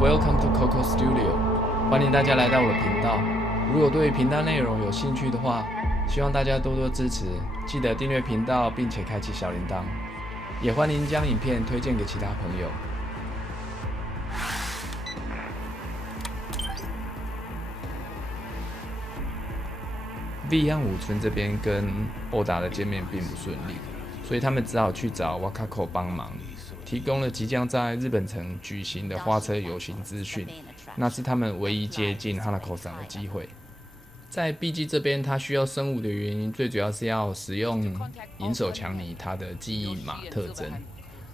Welcome to Coco Studio， 欢迎大家来到我的频道。如果对频道内容有兴趣的话，希望大家多多支持，记得订阅频道并且开启小铃铛，也欢迎将影片推荐给其他朋友。V 和武村这边跟欧达的见面并不顺利，所以他们只好去找 Wakako 帮忙，提供了即将在日本城举行的花车游行资讯，那是他们唯一接近 Hanako 桑的机会。在 碧姬这边，他需要生物的原因，最主要是要使用银手强尼他的记忆码特征，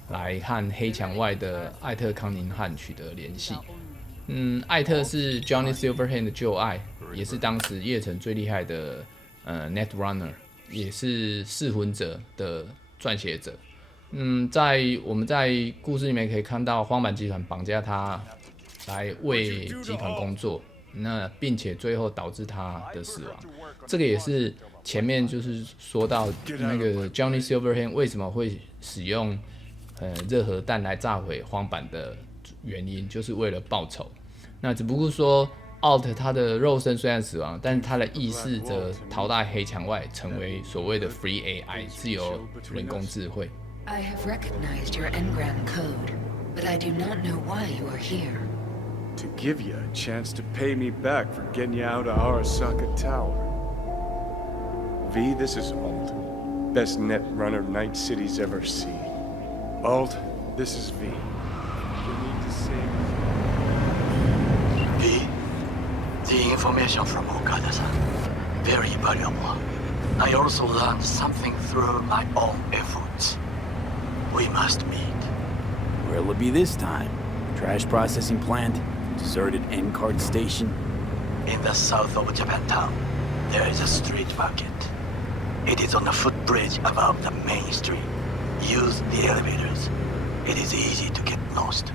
来和黑墙外的艾特康宁汉取得联系。艾特是 Johnny Silverhand 的旧爱，也是当时夜城最厉害的Netrunner， 也是噬魂者的撰写者。我们在故事里面可以看到荒坂集团绑架他来为集团工作，并且最后导致他的死亡。这个也是前面就是说到那个 Johnny Silverhand 为什么会使用热核弹来炸毁荒坂的原因，就是为了报仇。那只不过说 Alt 他的肉身虽然死亡，但是他的意识则逃到黑墙外，成为所谓的 Free AI 自由人工智慧。I have recognized your engram code, but I do not know why you are here. To give you a chance to pay me back for getting you out of Arasaka Tower. V, this is Alt. Best net runner Night City's ever seen. Alt, this is V. You need to save V, the information from Okada-san, very valuable. I also learned something through my own efforts. We must meet. Where'll it be this time? Trash processing plant? Deserted N-card station? In the south of Japantown, there is a street market. It is on the footbridge above the main street. Use the elevators. It is easy to get lost.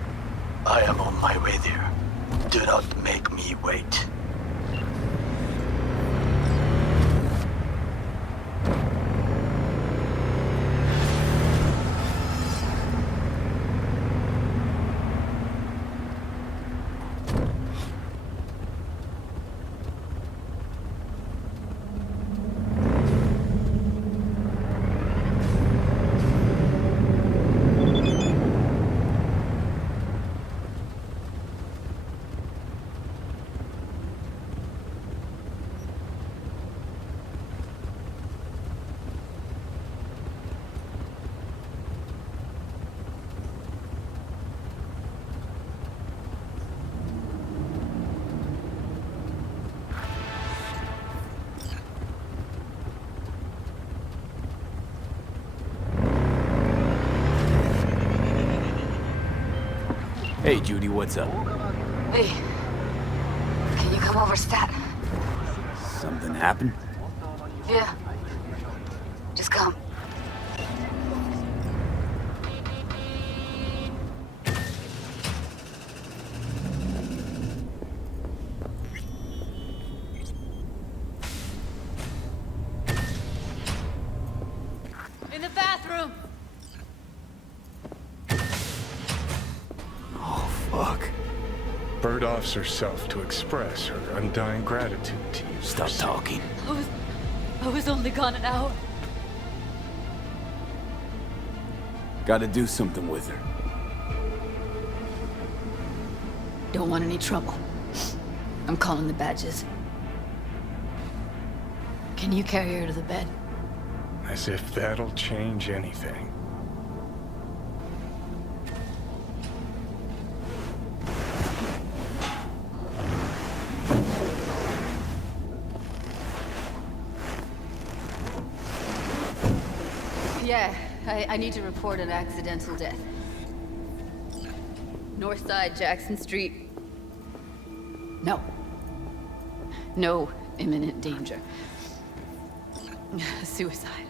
I am on my way there. Do not make me wait. Hey, Judy, what's up? Hey, can you come over, stat? Something happened? Yeah. Just come. In the bathroom! Fuck. Bird offs herself to express her undying gratitude to you. Stop talking. I was only gone an hour. Gotta do something with her. Don't want any trouble. I'm calling the badges. Can you carry her to the bed? As if that'll change anything. Yeah, I need to report an accidental death. North side, Jackson Street. No. No imminent danger. Suicide.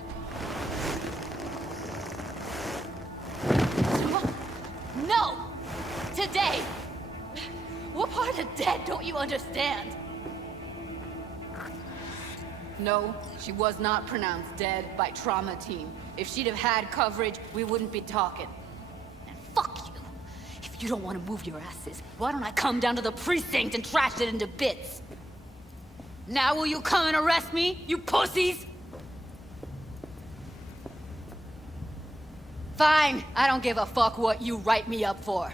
No! Today! What part of dead don't you understand? No, she was not pronounced dead by trauma team. If she'd have had coverage, we wouldn't be talking. And fuck you. If You don't want to move your asses. Why don't I come down to the precinct and trash it into bits? Now will you come and arrest me, you pussies? Fine, I don't give a fuck what you write me up for.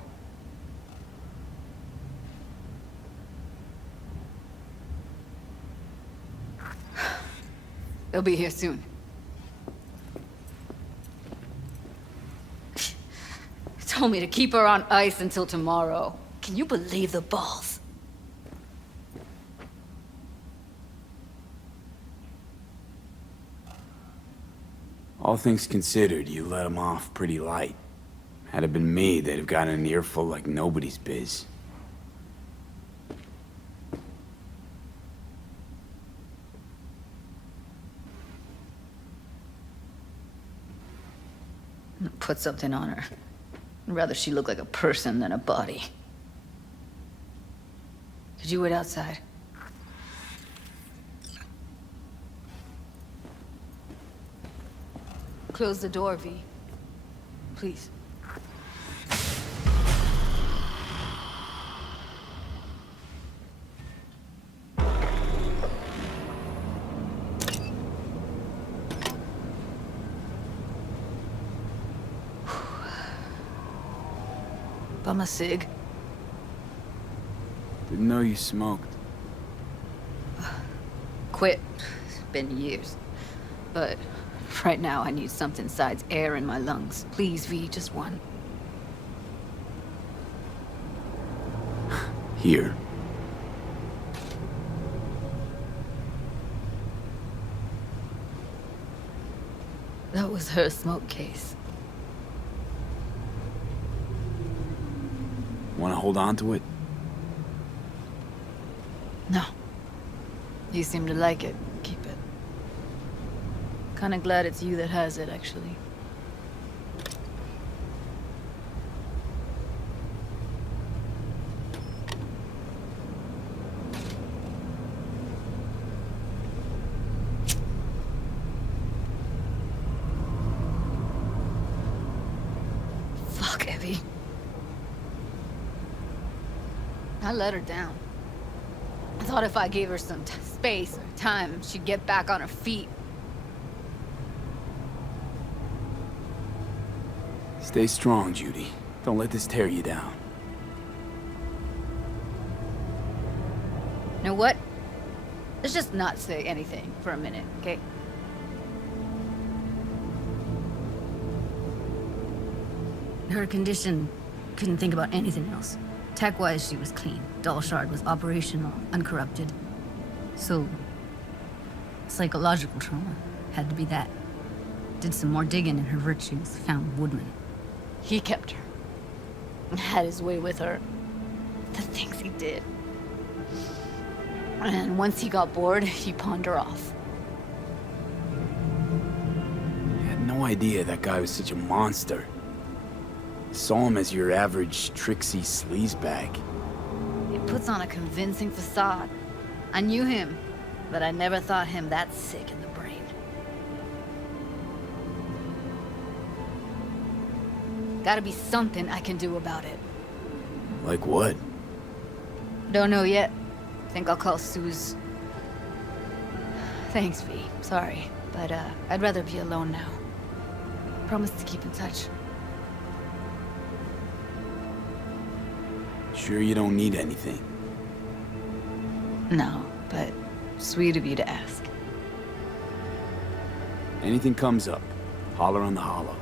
They'll be here soon. Told me to keep her on ice until tomorrow. Can you believe the balls? All things considered, you let them off pretty light. Had it been me, they'd have gotten an earful like nobody's biz. Put something on her. I'd rather she look like a person than a body. Could you wait outside? Close the door, V. Please. Bum a cig. Didn't know you smoked. Quit. It's been years. But right now I need something besides air in my lungs. Please, V, just one. Here. That was her smoke case. Want to hold on to it? No. You seem to like it. Keep it. Kinda glad it's you that has it, actually. Fuck, Evie. I let her down. I thought if I gave her some space or time, she'd get back on her feet. Stay strong, Judy. Don't let this tear you down. You know what? Let's just not say anything for a minute, okay? Her condition, couldn't think about anything else. Tech-wise, she was clean. Doll Shard was operational, uncorrupted. So, psychological trauma had to be that. Did some more digging in her virtues, found Woodman. He kept her. Had his way with her. The things he did. And once he got bored, he pawned her off. I had no idea that guy was such a monster. Saw him as your average tricksy sleazebag. He puts on a convincing facade. I knew him, but I never thought him that sick in the brain. Gotta be something I can do about it. Like what? Don't know yet. Think I'll call Suze. Thanks, V. Sorry, but I'd rather be alone now. Promise to keep in touch. Sure you don't need anything? No, but sweet of you to ask. Anything comes up, holler on the hollow.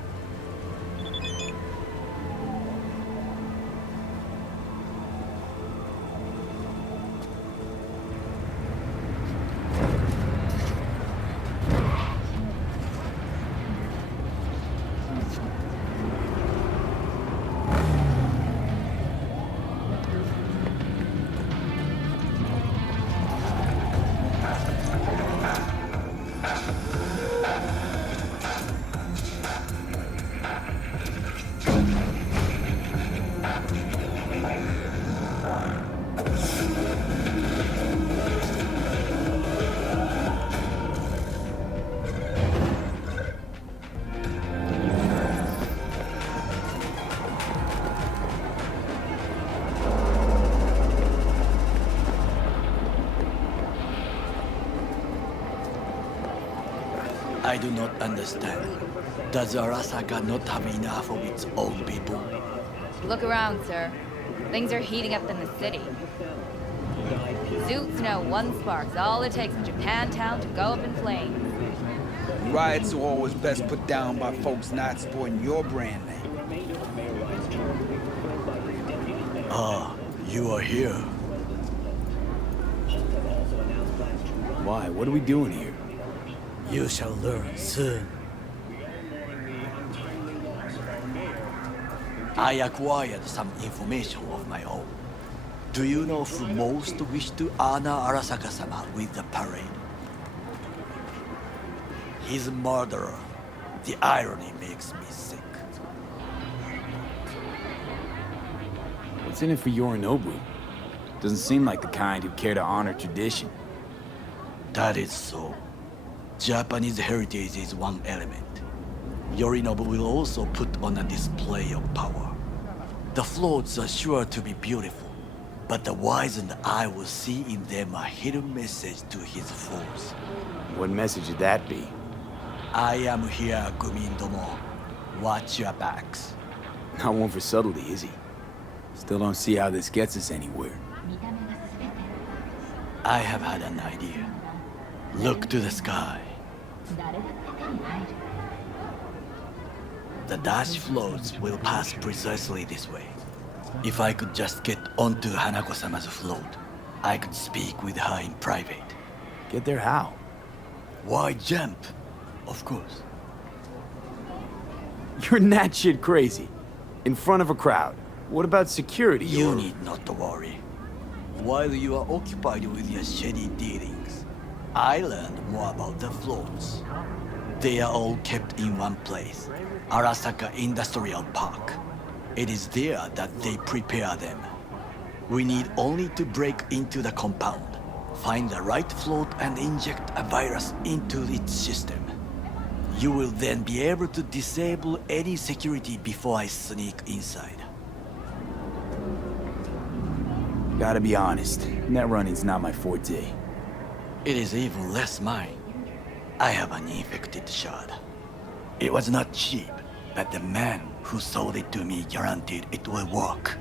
I do not understand. Does Arasaka not have enough of its own people? Look around, sir. Things are heating up in the city. Suits know one spark's all it takes in Japantown to go up in flames. Riots are always best put down by folks not supporting your brand name. Ah, you are here. Why? What are we doing here? You shall learn soon. I acquired some information of my own. Do you know who most wish to honor Arasaka-sama with the parade? His murderer. The irony makes me sick. What's in it for Yorinobu? Doesn't seem like the kind who care to honor tradition. That is so. Japanese heritage is one element. Yorinobu will also put on a display of power. The floats are sure to be beautiful, but the wizened eye will see in them a hidden message to his foes. What message would that be? I am here, Gumindomo. Watch your backs. Not one for subtlety, is he? Still don't see how this gets us anywhere. I have had an idea. Look to the sky. The dash floats will pass precisely this way. If I could just get onto Hanako-sama's float, I could speak with her in private. Get there how? Why jump? Of course. You're that shit crazy. In front of a crowd. What about security? You need not to worry. While you are occupied with your shady dealings, I learned more about the floats. They are all kept in one place, Arasaka Industrial Park. It is there that they prepare them. We need only to break into the compound, find the right float and inject a virus into its system. You will then be able to disable any security before I sneak inside. Gotta be honest, net running's not my forte. It is even less mine. I have an infected shard. It was not cheap, but the man who sold it to me guaranteed it will work.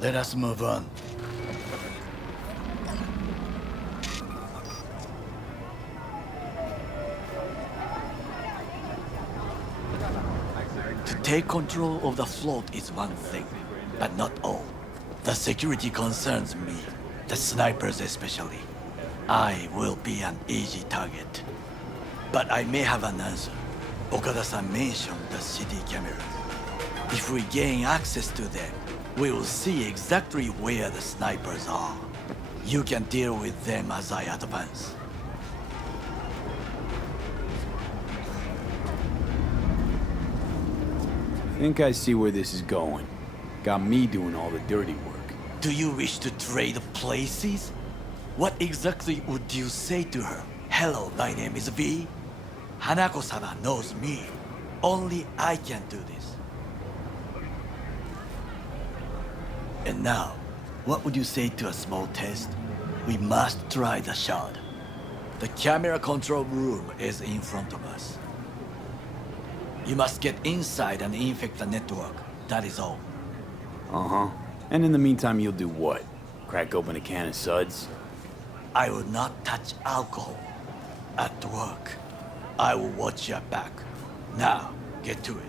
Let us move on. To take control of the float is one thing, but not all. The security concerns me, the snipers especially. I will be an easy target. But I may have an answer. Okada-san mentioned the city cameras. If we gain access to them, we will see exactly where the snipers are. You can deal with them as I advance. Think I see where this is going. Got me doing all the dirty work. Do you wish to trade places? What exactly would you say to her? Hello, my name is V. Hanako-sama knows me. Only I can do this. And now, what would you say to a small test? We must try the shard. The camera control room is in front of us. You must get inside and infect the network. That is all. Uh-huh. And in the meantime, you'll do what? Crack open a can of suds? I will not touch alcohol. At work, I will watch your back. Now, get to it.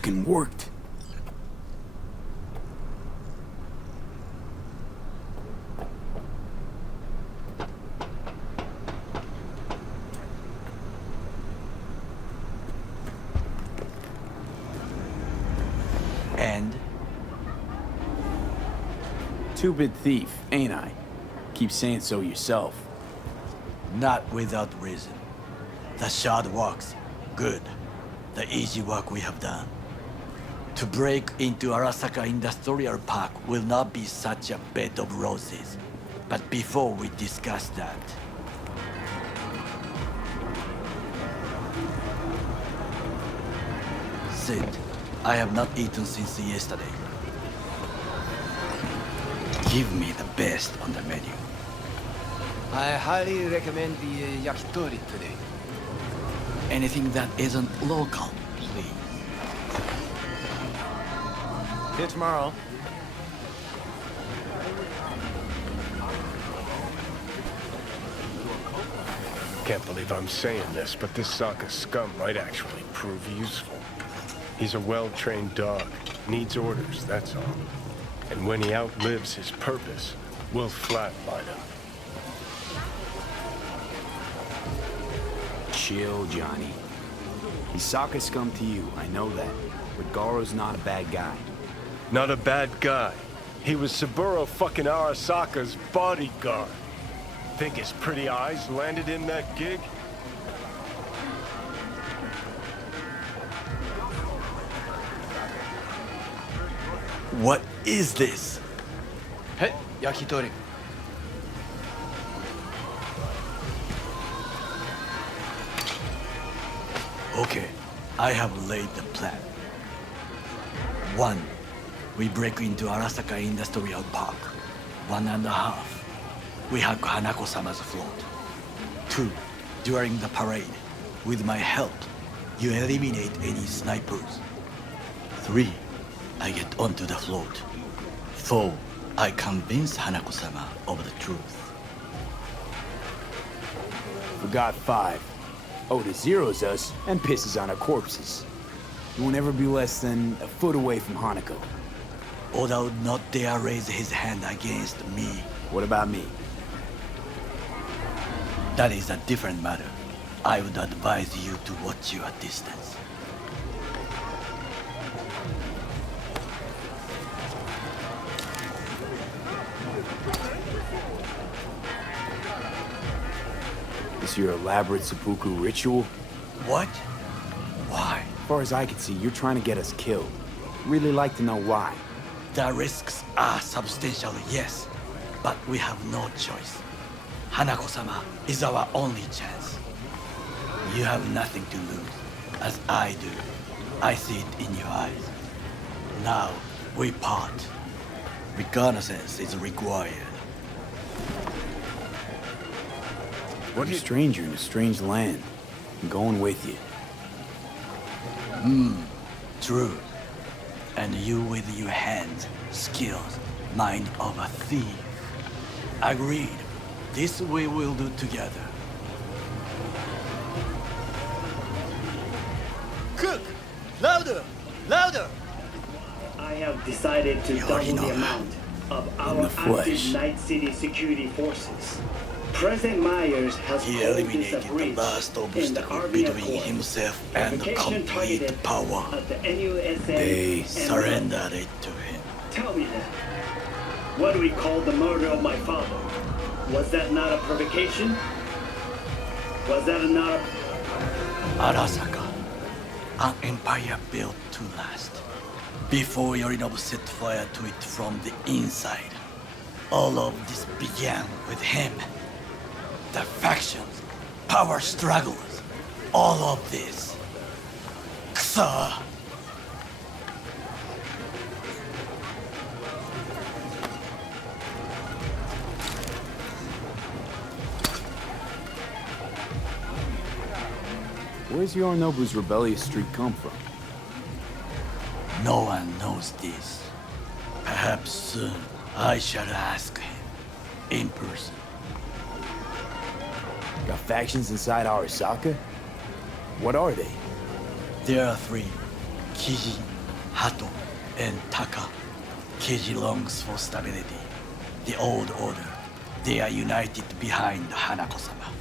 fucking worked. And? Two-bit thief, ain't I? Keep saying so yourself. Not without reason. The shard works. Good. The easy work we have done. To break into Arasaka Industrial Park will not be such a bed of roses. But before we discuss that... Sid, I have not eaten since yesterday. Give me the best on the menu. I highly recommend the yakitori today. Anything that isn't local, please. See you tomorrow. Can't believe I'm saying this, but this Sokka scum might actually prove useful. He's a well-trained dog. Needs orders, that's all. And when he outlives his purpose, we'll flatline him. Chill, Johnny. He's Sokka scum to you, I know that. But Garo's not a bad guy. Not a bad guy. He was Saburo fucking Arasaka's bodyguard. Think his pretty eyes landed in that gig? What is this? Hey, yakitori. Okay, I have laid the plan. 1. We break into Arasaka Industrial Park. 1.5. We hack Hanako-sama's float. 2. During the parade, with my help, you eliminate any snipers. 3. I get onto the float. 4. I convince Hanako-sama of the truth. Forgot 5. Oda zeroes us and pisses on our corpses. You won't ever be less than a foot away from Hanako. Oda would not dare raise his hand against me. What about me? That is a different matter. I would advise you to watch your distance. Is your elaborate seppuku ritual? What? Why? As far as I can see, you're trying to get us killed. Really like to know why. The risks are substantial, yes, but we have no choice. Hanako-sama is our only chance. You have nothing to lose, as I do. I see it in your eyes. Now, we part. Reconnaissance is required. What are you? A stranger in a strange land. I'm going with you. True. And you with your hands, skills, mind of a thief. Agreed. This we will do together. Cook! Louder! Louder! I have decided to double the amount of our active Night City security forces. President Myers has He called this a eliminated the breach last in the obstacle Army between Accord. himself and Provocation complete targeted power. at the NUSA They and surrendered it to him. Tell me then, what do we call the murder of my father? Was that not a provocation? Was that not a... Arasaka, an empire built to last. Before Yorinobu set fire to it from the inside. All of this began with him. The factions, power struggles, all of this. Ksa! Where's Yorinobu's rebellious streak come from? No one knows this. Perhaps soon I shall ask him in person. Got factions inside Arasaka? What are they? There are 3. Kiji, Hato and Taka. Keiji longs for stability. The old order. They are united behind Hanako-sama.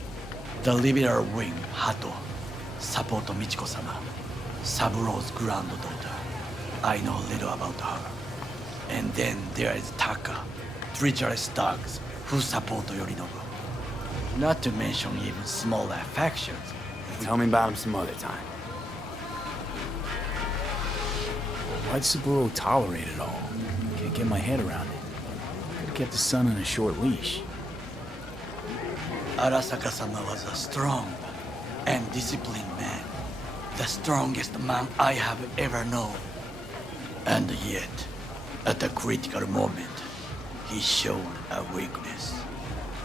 The liberal wing, Hato, support Michiko-sama, Saburo's granddaughter. I know little about her. And then there is Taka, treacherous thugs who support Yorinobu. Not to mention even smaller factions. Tell me about him some other time. Why'd Saburo tolerate it all? Can't get my head around it. Could've kept his son on a short leash. Arasaka-sama was a strong and disciplined man. The strongest man I have ever known. And yet, at a critical moment, he showed a weakness.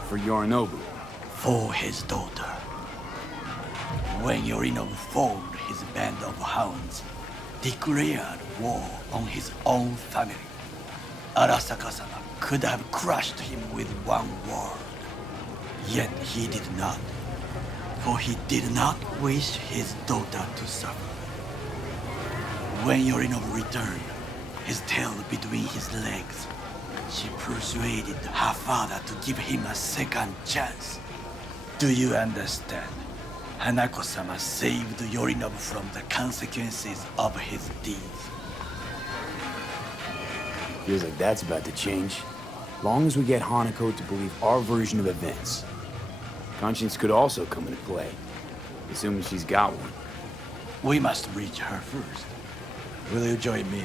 For Yorinobu. For his daughter. When Yorinobu formed his band of hounds, declared war on his own family, Arasaka-sama could have crushed him with one word. Yet he did not, for he did not wish his daughter to suffer. When Yorinobu returned, his tail between his legs, she persuaded her father to give him a second chance. Do you understand? Hanako-sama saved Yorinobu from the consequences of his deeds. Feels like that's about to change. Long as we get Hanako to believe our version of events. Conscience could also come into play, assuming she's got one. We must reach her first. Will you join me?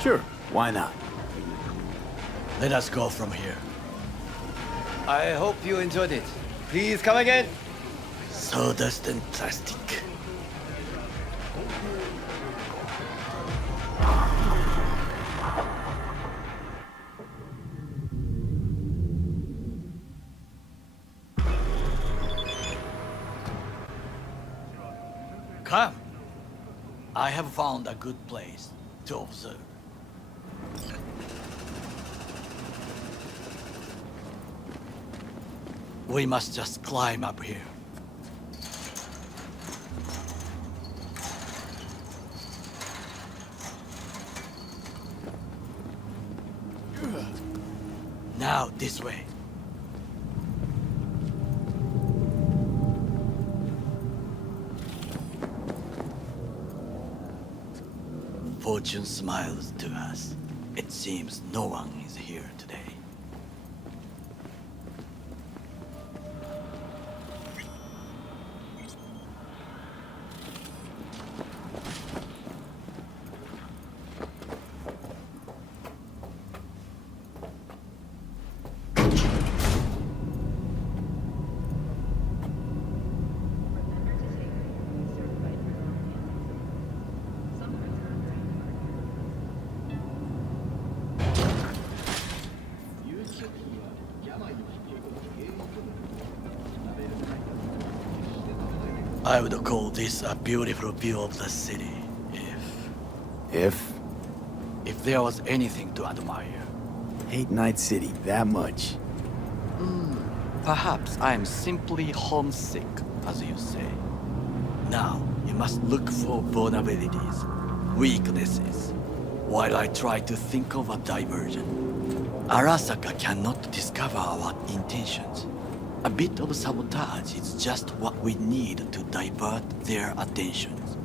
Sure, why not? Let us go from here. I hope you enjoyed it. Please come again. Sawdust and plastic. Come. I have found a good place to observe. We must just climb up here. Now, this way. Fortune smiles to us. It seems no one is here today. I would call this a beautiful view of the city, if there was anything to admire. Hate Night City that much. Perhaps I'm simply homesick, as you say. Now, you must look for vulnerabilities, weaknesses, while I try to think of a diversion. Arasaka cannot discover our intentions. A bit of sabotage is just what we need to divert their attentions.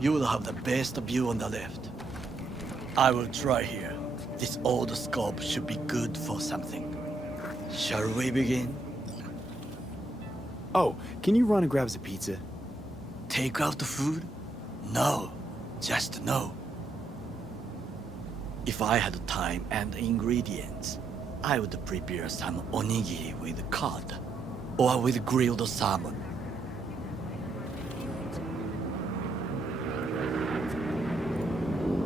You will have the best view on the left. I will try here. This old scope should be good for something. Shall we begin? Oh, can you run and grab us a pizza? Take out the food? No, just no. If I had time and ingredients, I would prepare some onigiri with cod, or with grilled salmon.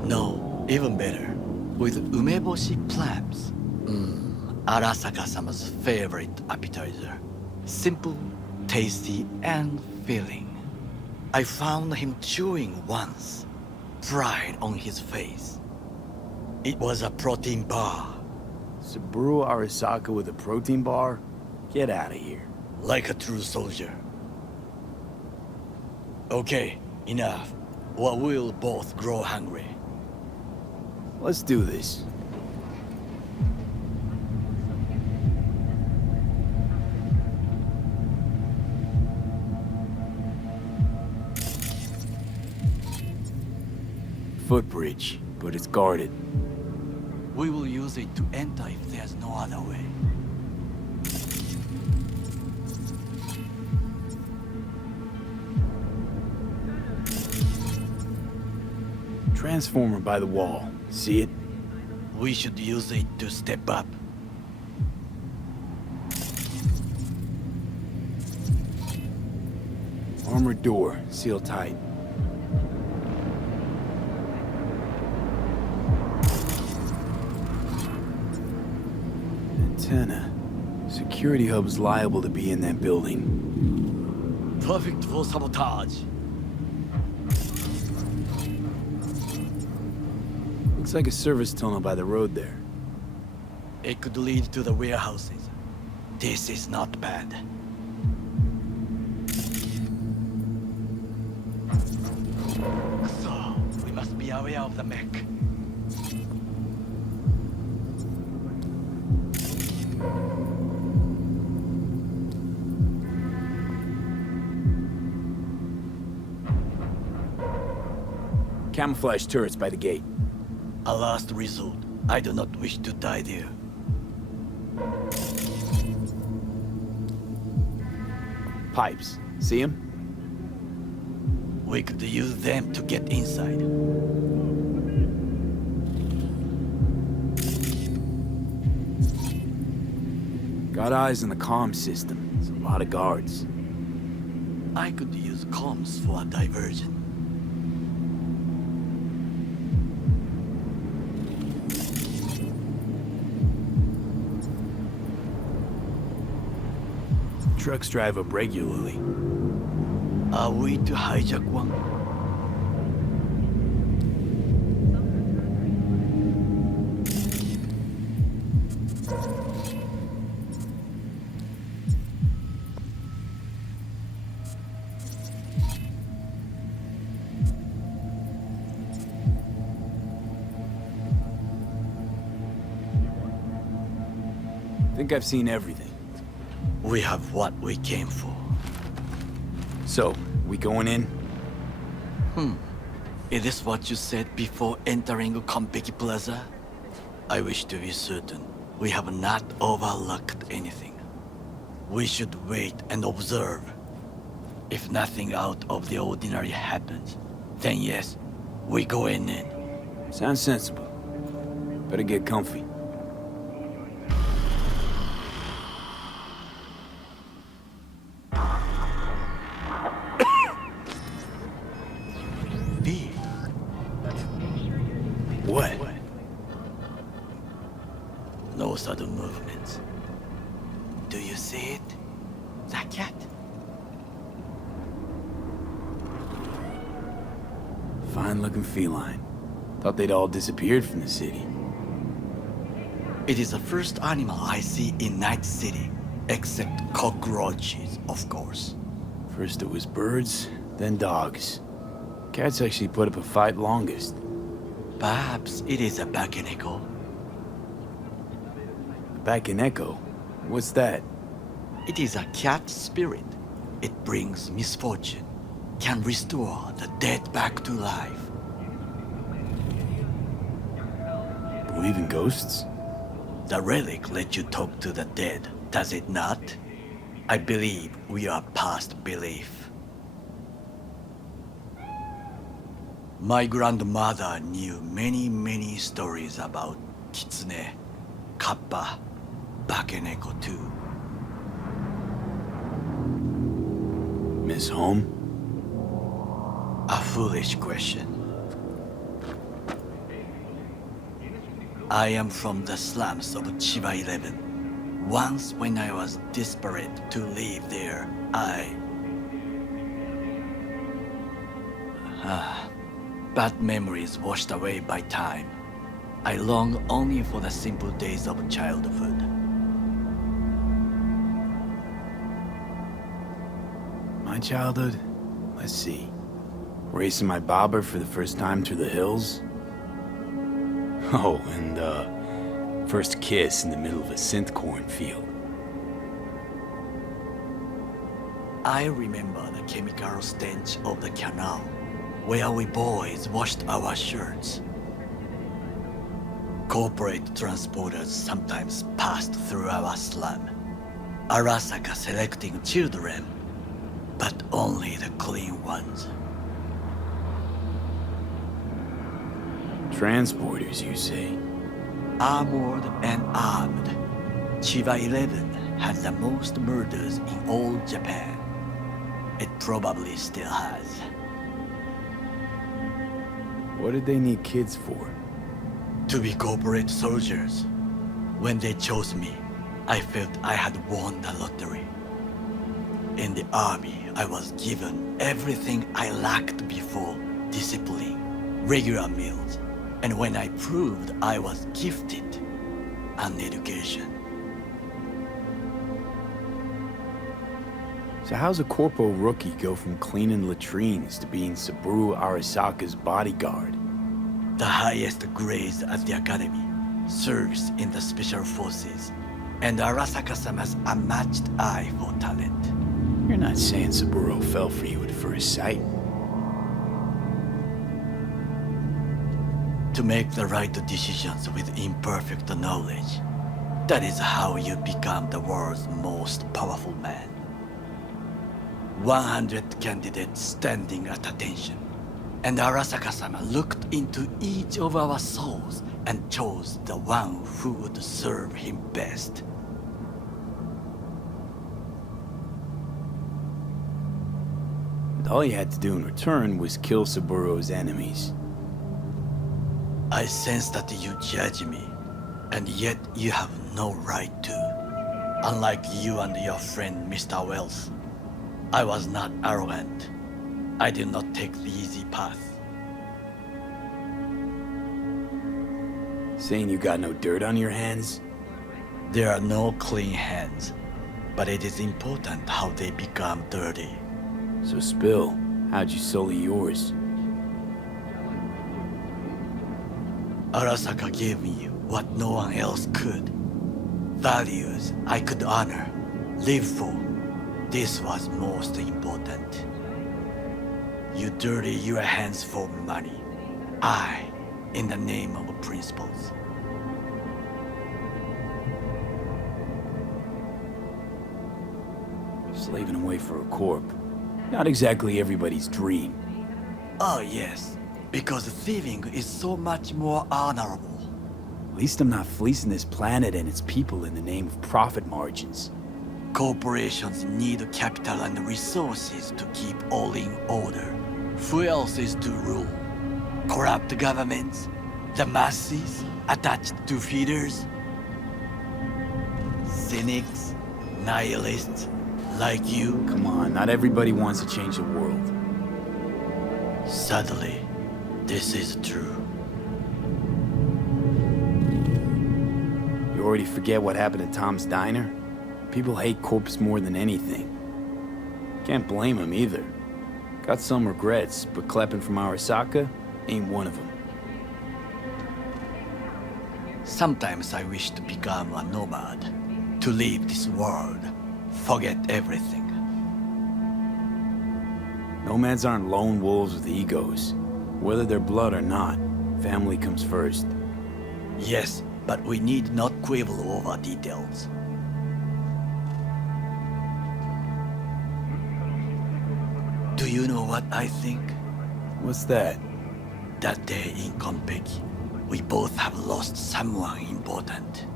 No, even better, with umeboshi clams. Arasaka-sama's favorite appetizer. Simple, tasty, and filling. I found him chewing once, pride on his face. It was a protein bar. Saburo Arasaka with a protein bar? Get out of here. Like a true soldier. Okay, enough. Or we'll both grow hungry. Let's do this. Footbridge, but it's guarded. We will use it to enter if there's no other way. Transformer by the wall. See it? We should use it to step up. Armored door, sealed tight. Antenna. Security hub's liable to be in that building. Perfect for sabotage. Looks like a service tunnel by the road there. It could lead to the warehouses. This is not bad. So, we must be aware of the mech. Camouflage turrets by the gate. A last resort. I do not wish to die there. Pipes. See them? We could use them to get inside. Got eyes on the comm system. There's a lot of guards. I could use comms for a diversion. Trucks drive up regularly. Are we to hijack one? Think I've seen everything. We have what we came for. So, we going in? Is this what you said before entering Konpeki Plaza? I wish to be certain we have not overlooked anything. We should wait and observe. If nothing out of the ordinary happens, then yes, we go in. Sounds sensible. Better get comfy. What? No sudden movements. Do you see it? That cat? Fine-looking feline. Thought they'd all disappeared from the city. It is the first animal I see in Night City, except cockroaches, of course. First it was birds, then dogs. Cats actually put up a fight longest. Perhaps it is a Bakeneko. Bakeneko? What's that? It is a cat spirit. It brings misfortune, can restore the dead back to life. Believe in ghosts? The relic let you talk to the dead, does it not? I believe we are past belief. My grandmother knew many stories about Kitsune, Kappa, Bakeneko too. Miss Home? A foolish question. I am from the slums of Chiba 11. Once when I was desperate to live there, bad memories washed away by time. I long only for the simple days of childhood. My childhood? Let's see. Racing my bobber for the first time through the hills? Oh, and first kiss in the middle of a synth cornfield. I remember the chemical stench of the canal, where we boys washed our shirts. Corporate transporters sometimes passed through our slum. Arasaka selecting children, but only the clean ones. Transporters, you say? Armored and armed. Chiba 11 had the most murders in all Japan. It probably still has. What did they need kids for? To be corporate soldiers. When they chose me, I felt I had won the lottery. In the army, I was given everything I lacked before: discipline, regular meals, and when I proved I was gifted, an education. So how's a corpo rookie go from cleaning latrines to being Saburo Arasaka's bodyguard? The highest grades at the academy, service in the special forces, and Arasaka-sama's unmatched eye for talent. You're not saying Saburo fell for you at first sight. To make the right decisions with imperfect knowledge, that is how you become the world's most powerful man. 100 candidates standing at attention, and Arasaka-sama looked into each of our souls and chose the one who would serve him best. And all you had to do in return was kill Saburo's enemies. I sense that you judge me, and yet you have no right to. Unlike you and your friend Mr. Wells, I was not arrogant. I did not take the easy path. Saying you got no dirt on your hands? There are no clean hands, but it is important how they become dirty. So spill, how'd you sully yours? Arasaka gave me what no one else could. Values I could honor, live for. This was most important. You dirty your hands for money. I, in the name of principles. Slaving away for a corp. Not exactly everybody's dream. Oh yes, because thieving is so much more honorable. At least I'm not fleecing this planet and its people in the name of profit margins. Corporations need capital and resources to keep all in order. Who else is to rule? Corrupt governments? The masses attached to feeders? Cynics? Nihilists? Like you? Come on, not everybody wants to change the world. Sadly, this is true. You already forget what happened at Tom's Diner? People hate corpse more than anything. Can't blame them either. Got some regrets, but Kleppen from Arasaka ain't one of them. Sometimes I wish to become a nomad, to leave this world, forget everything. Nomads aren't lone wolves with egos. Whether they're blood or not, family comes first. Yes, but we need not quibble over details. Do you know what I think? What's that? That day in Konpeki, we both have lost someone important.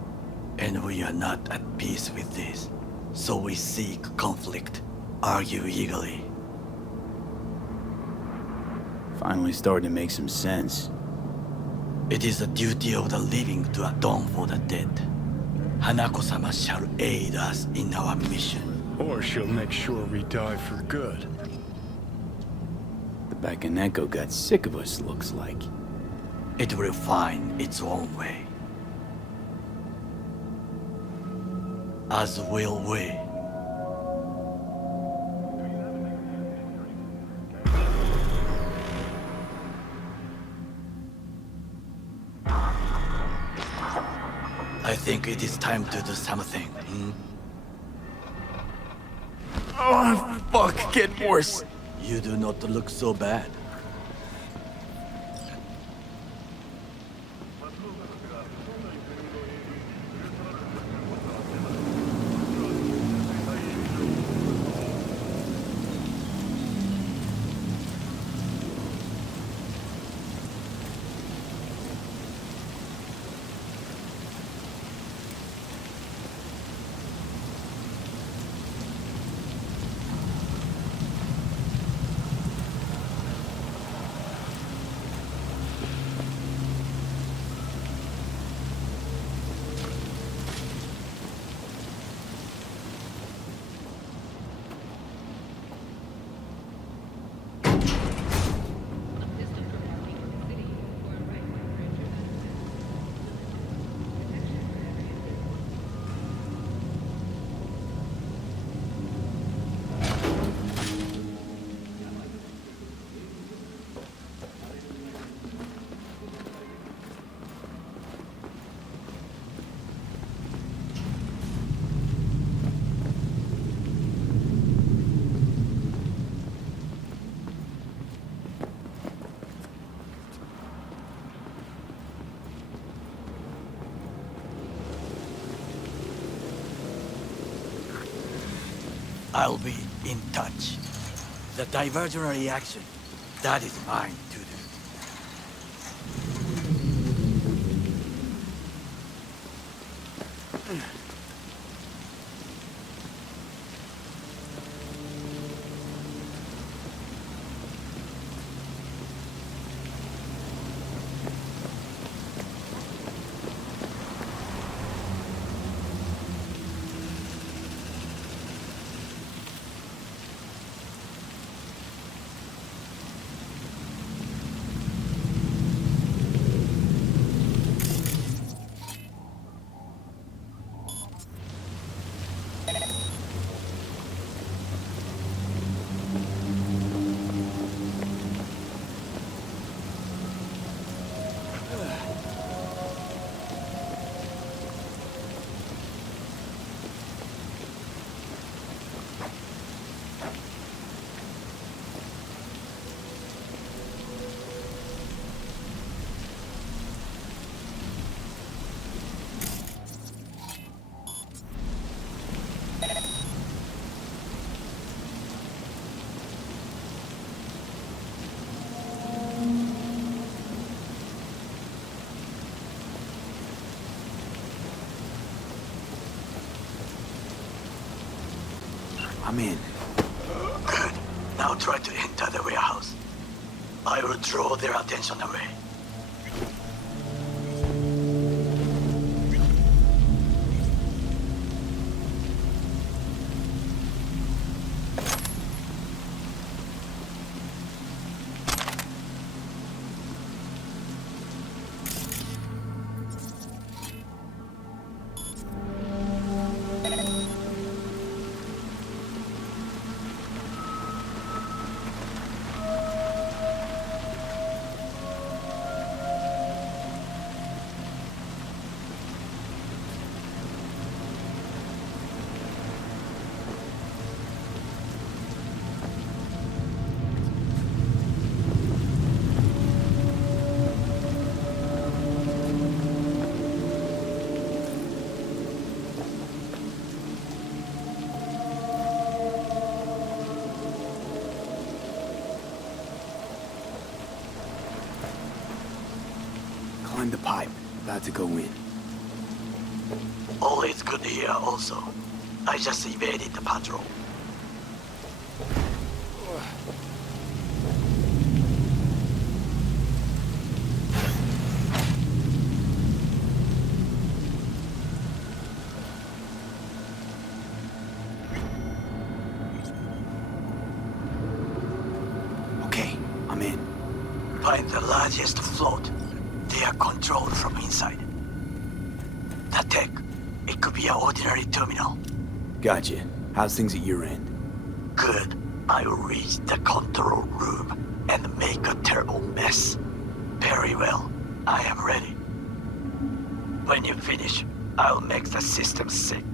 And we are not at peace with this. So we seek conflict, argue eagerly. Finally starting to make some sense. It is the duty of the living to atone for the dead. Hanako-sama shall aid us in our mission. Or she'll make sure we die for good. The Bakaneko got sick of us, looks like. It will find its own way. As will we. I think it is time to do something. Oh, fuck, getting worse. You do not look so bad. I'll be in touch. The diversionary reaction, that is mine to do. I'm in. Good. Now try to enter the warehouse. I will draw their attention away. Climb the pipe. About to go in. All is good here also. I just evaded the patrol. Find the largest float. They are controlled from inside. The tech, it could be an ordinary terminal. Gotcha. How's things at your end? Good. I will reach the control room and make a terrible mess. Very well. I am ready. When you finish, I'll make the system sick.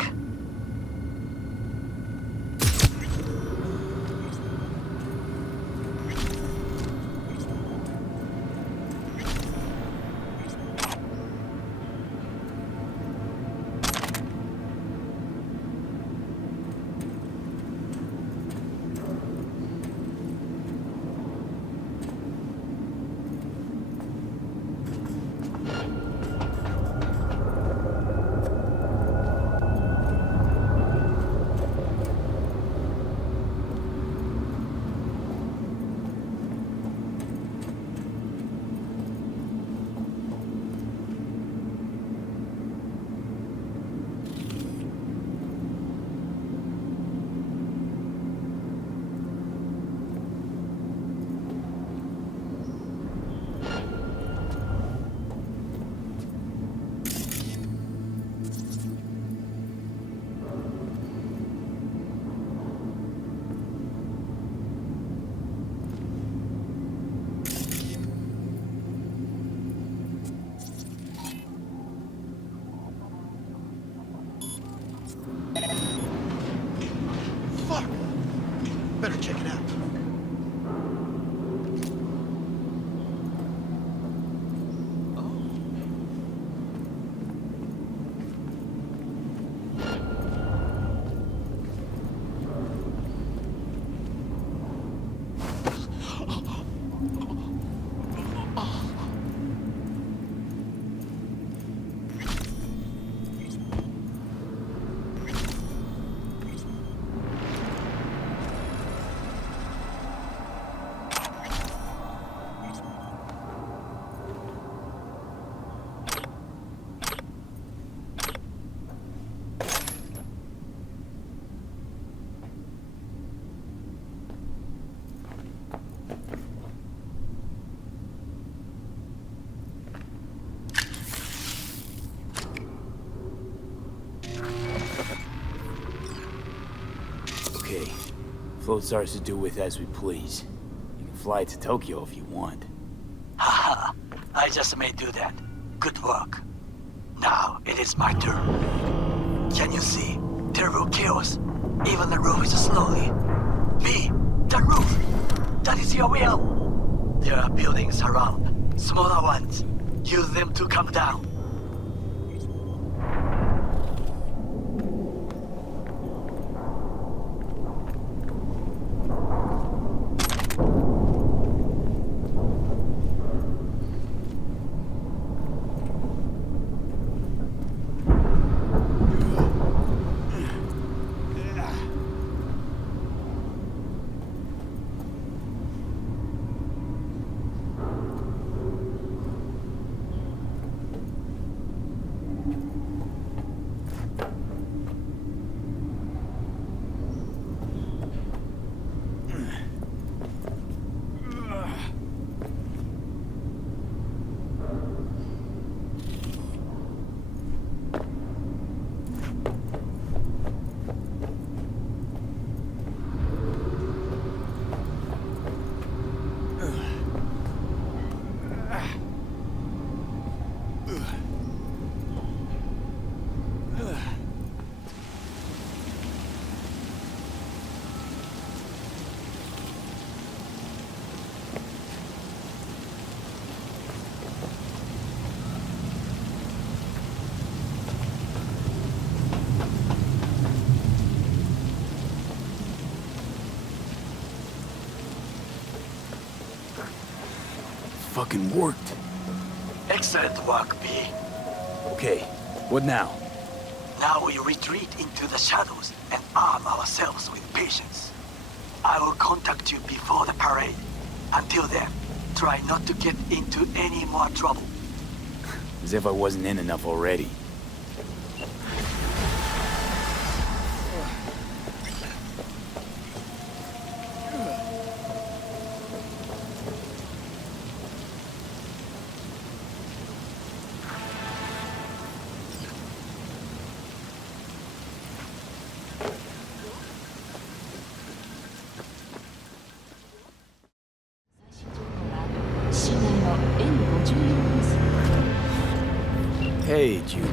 Better check it out. Okay. Float's ours to do with as we please. You can fly to Tokyo if you want. Haha, I just may do that. Good work. Now it is my turn. Can you see? Terrible chaos. Even the roof is slowly. V, the roof! That is your will! There are buildings around, smaller ones. Use them to come down. Fucking worked. Excellent work, B. Okay, what now? Now we retreat into the shadows and arm ourselves with patience. I will contact you before the parade. Until then, try not to get into any more trouble. As if I wasn't in enough already. Hey, Judy.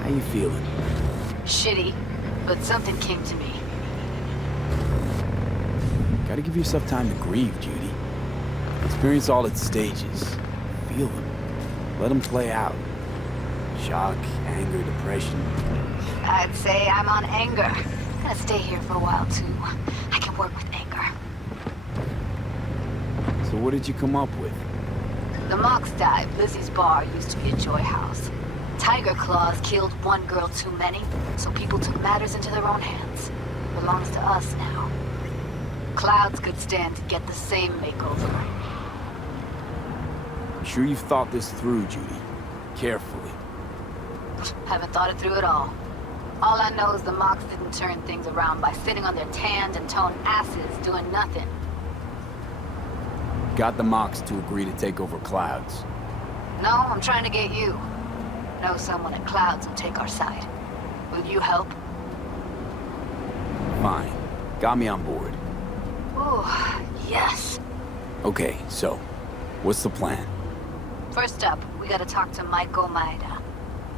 How you feeling? Shitty, but something came to me. Gotta give yourself time to grieve, Judy. Experience all its stages. Feel them. Let them play out. Shock, anger, depression. I'd say I'm on anger. I'm gonna stay here for a while, too. I can work with anger. So what did you come up with? The Mox died. Lizzie's bar used to be a joy house. Tiger Claws killed one girl too many, so people took matters into their own hands. It belongs to us now. Clouds could stand to get the same makeover. I'm sure you've thought this through, Judy. Carefully. Haven't thought it through at all. All I know is the Mox didn't turn things around by sitting on their tanned and toned asses doing nothing. Got the Mox to agree to take over Clouds. No, I'm trying to get you. Know someone at Clouds will take our side. Will you help? Fine. Got me on board. Ooh, yes. Okay, so, what's the plan? First up, we gotta talk to Maiko Maeda.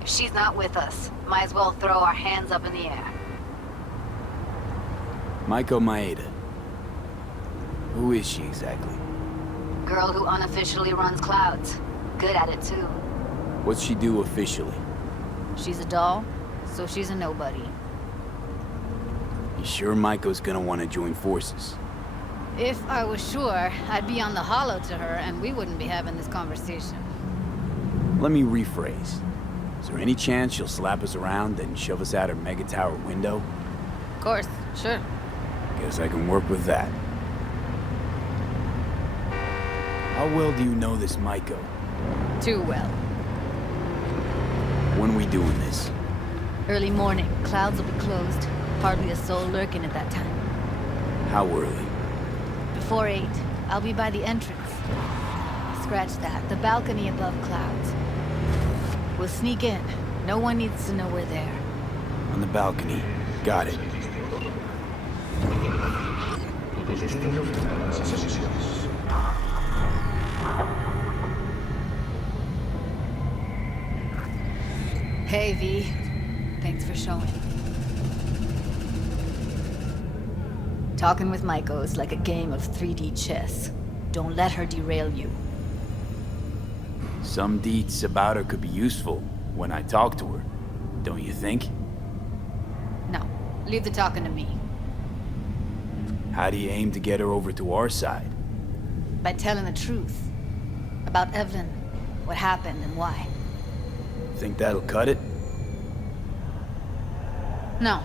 If she's not with us, might as well throw our hands up in the air. Maiko Maeda. Who is she exactly? Girl who unofficially runs Clouds. Good at it, too. What's she do officially? She's a doll, so she's a nobody. You sure Maiko's gonna want to join forces? If I was sure, I'd be on the hollow to her and we wouldn't be having this conversation. Let me rephrase. Is there any chance she'll slap us around and shove us out her mega tower window? Of course, sure. Guess I can work with that. How well do you know this Maiko? Too well. When are we doing this? Early morning. Clouds will be closed. Hardly a soul lurking at that time. How early? Before 8. I'll be by the entrance. Scratch that. The balcony above Clouds. We'll sneak in. No one needs to know we're there. On the balcony. Got it. Hey, V. Thanks for showing. Talking with Maiko is like a game of 3D chess. Don't let her derail you. Some deets about her could be useful when I talk to her, don't you think? No, leave the talking to me. How do you aim to get her over to our side? By telling the truth. About Evelyn, what happened and why. Think that'll cut it? No.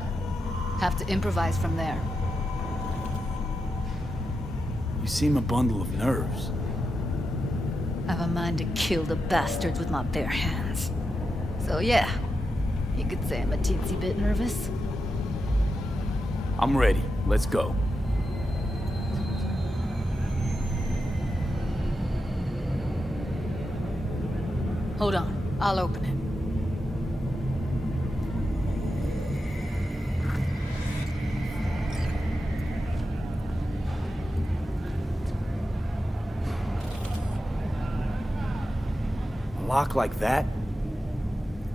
Have to improvise from there. You seem a bundle of nerves. I've a mind to kill the bastards with my bare hands. So yeah, you could say I'm a teensy bit nervous. I'm ready. Let's go. Hold on. I'll open it. A lock like that?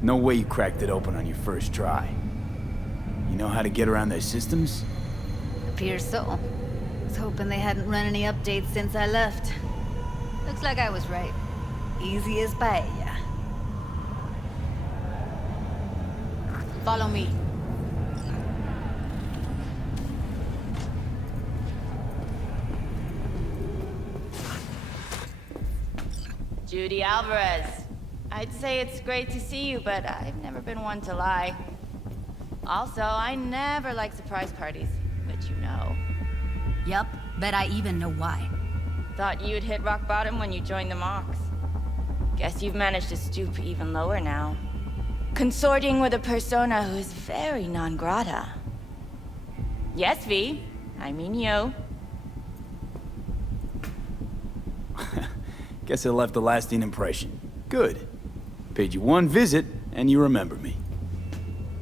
No way you cracked it open on your first try. You know how to get around their systems? Appears so. Was hoping they hadn't run any updates since I left. Looks like I was right. Easy as paella. Follow me. Judy Alvarez. I'd say it's great to see you, but I've never been one to lie. Also, I never like surprise parties, but you know. Yup, bet I even know why. Thought you'd hit rock bottom when you joined the Mox. Guess you've managed to stoop even lower now. Consorting with a persona who is very non grata. Yes, V. I mean you. Guess it left a lasting impression. Good. Paid you one visit, and you remember me.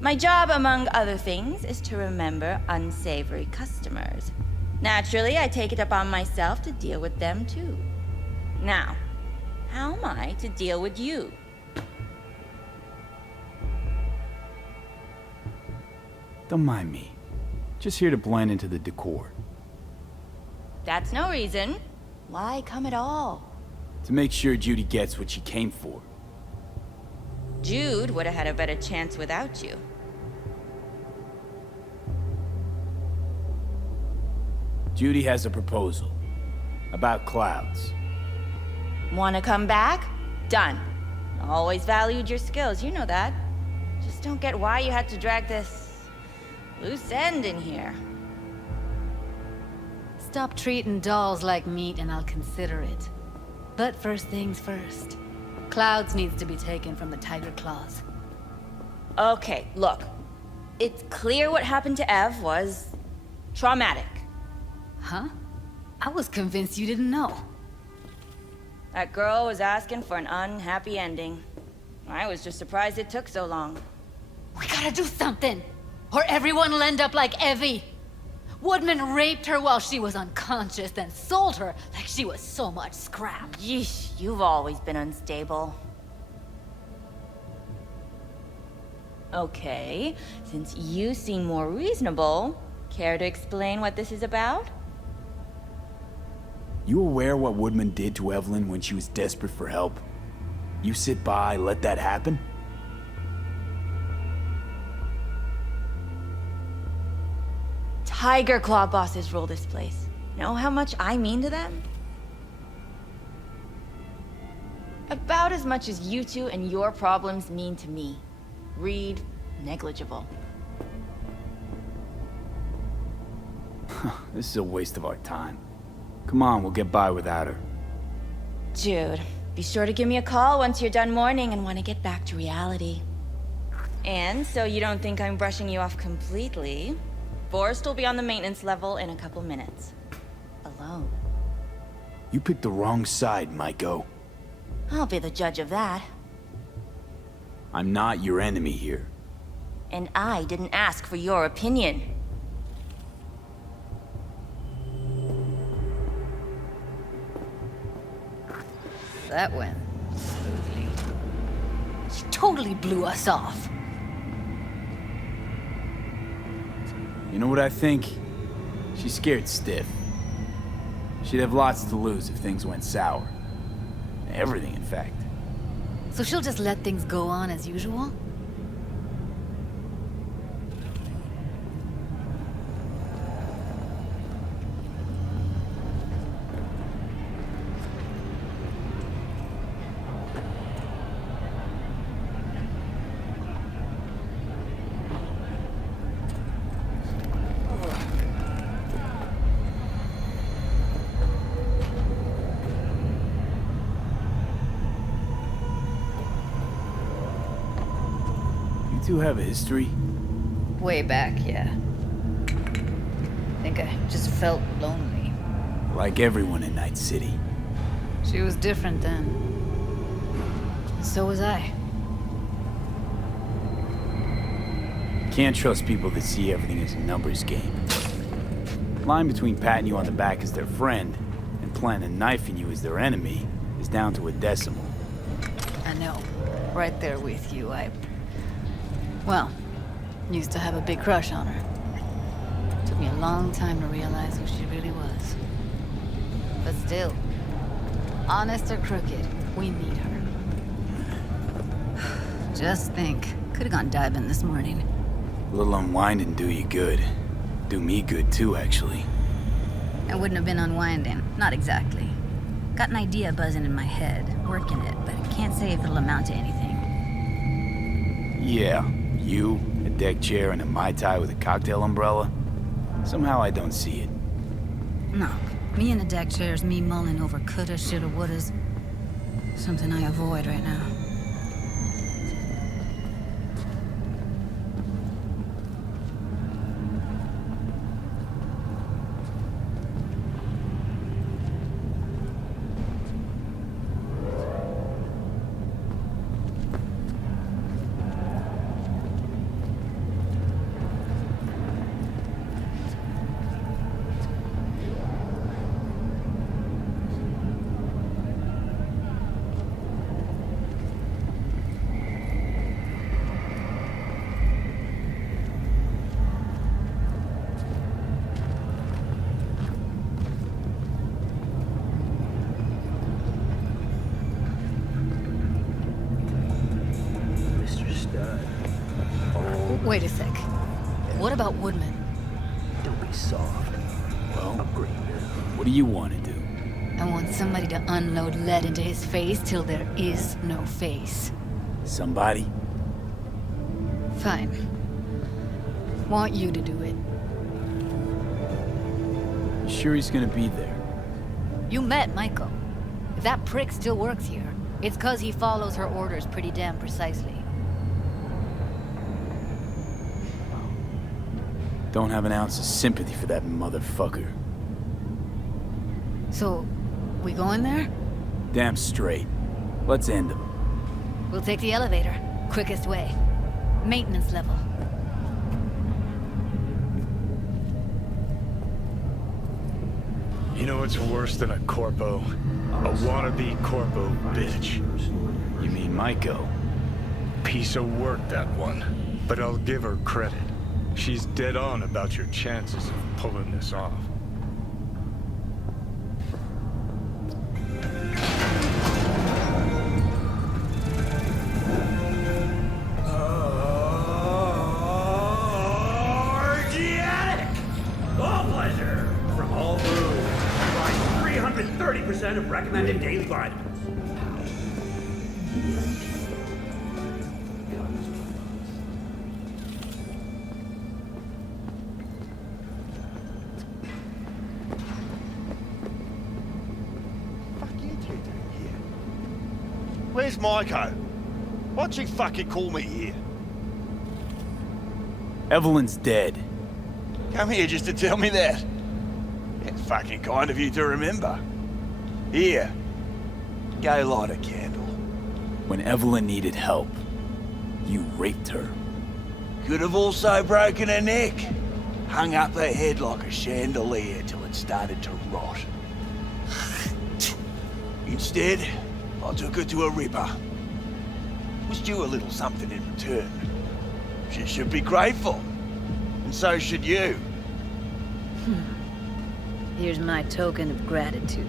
My job, among other things, is to remember unsavory customers. Naturally, I take it upon myself to deal with them, too. Now, how am I to deal with you? Don't mind me. Just here to blend into the decor. That's no reason. Why come at all? To make sure Judy gets what she came for. Jude would have had a better chance without you. Judy has a proposal. About clouds. Wanna come back? Done. Always valued your skills, you know that. Just don't get why you had to drag this loose end in here. Stop treating dolls like meat and I'll consider it. But first things first. Clouds needs to be taken from the Tiger Claws. Okay, look. It's clear what happened to Ev was traumatic. Huh? I was convinced you didn't know. That girl was asking for an unhappy ending. I was just surprised it took so long. We gotta do something, or everyone will end up like Evie. Woodman raped her while she was unconscious, then sold her like she was so much scrap. Yeesh, you've always been unstable. Okay, since you seem more reasonable, care to explain what this is about? You aware what Woodman did to Evelyn when she was desperate for help? You sit by, let that happen? Tiger Claw bosses rule this place. Know how much I mean to them? About as much as you two and your problems mean to me. Read negligible. This is a waste of our time. Come on, we'll get by without her. Jude, be sure to give me a call once you're done mourning and want to get back to reality. And so you don't think I'm brushing you off completely, Forrest will be on the maintenance level in a couple minutes. Alone. You picked the wrong side, Maiko. I'll be the judge of that. I'm not your enemy here. And I didn't ask for your opinion. That went smoothly. She totally blew us off. You know what I think? She's scared stiff. She'd have lots to lose if things went sour. Everything, in fact. So she'll just let things go on as usual? You two have a history? Way back, yeah. I think I just felt lonely. Like everyone in Night City. She was different then. So was I. Can't trust people that see everything as a numbers game. Line between patting you on the back as their friend and planning on knifing you as their enemy is down to a decimal. I know. Right there with you. Well, used to have a big crush on her. Took me a long time to realize who she really was. But still, honest or crooked, we need her. Just think, could have gone diving this morning. A little unwinding do you good. Do me good too, actually. I wouldn't have been unwinding, not exactly. Got an idea buzzing in my head, working it, but I can't say if it'll amount to anything. Yeah, you, a deck chair, and a Mai Tai with a cocktail umbrella? Somehow I don't see it. No, me in a deck chair is me mulling over coulda, shoulda, wouldas. Something I avoid right now. Wait a sec. What about Woodman? Don't be soft. Well, what do you want to do? I want somebody to unload lead into his face till there is no face. Somebody? Fine. Want you to do it. You sure he's gonna be there? You met Michael. If that prick still works here, it's 'cause he follows her orders pretty damn precisely. Don't have an ounce of sympathy for that motherfucker. So, we going there? Damn straight. Let's end him. We'll take the elevator. Quickest way. Maintenance level. You know what's worse than a corpo? A wannabe corpo bitch. You mean Maiko? Piece of work, that one. But I'll give her credit. She's dead on about your chances of pulling this off. All pleasure from all food. Like 330% of recommended daily vitamins. Where's Maiko? Why'd she fucking call me here? Evelyn's dead. Come here just to tell me that? It's fucking kind of you to remember. Here. Go light a candle. When Evelyn needed help, you raped her. Could have also broken her neck. Hung up her head like a chandelier till it started to rot. Instead, I took her to a ripper. Was due a little something in return. She should be grateful. And so should you. Here's my token of gratitude.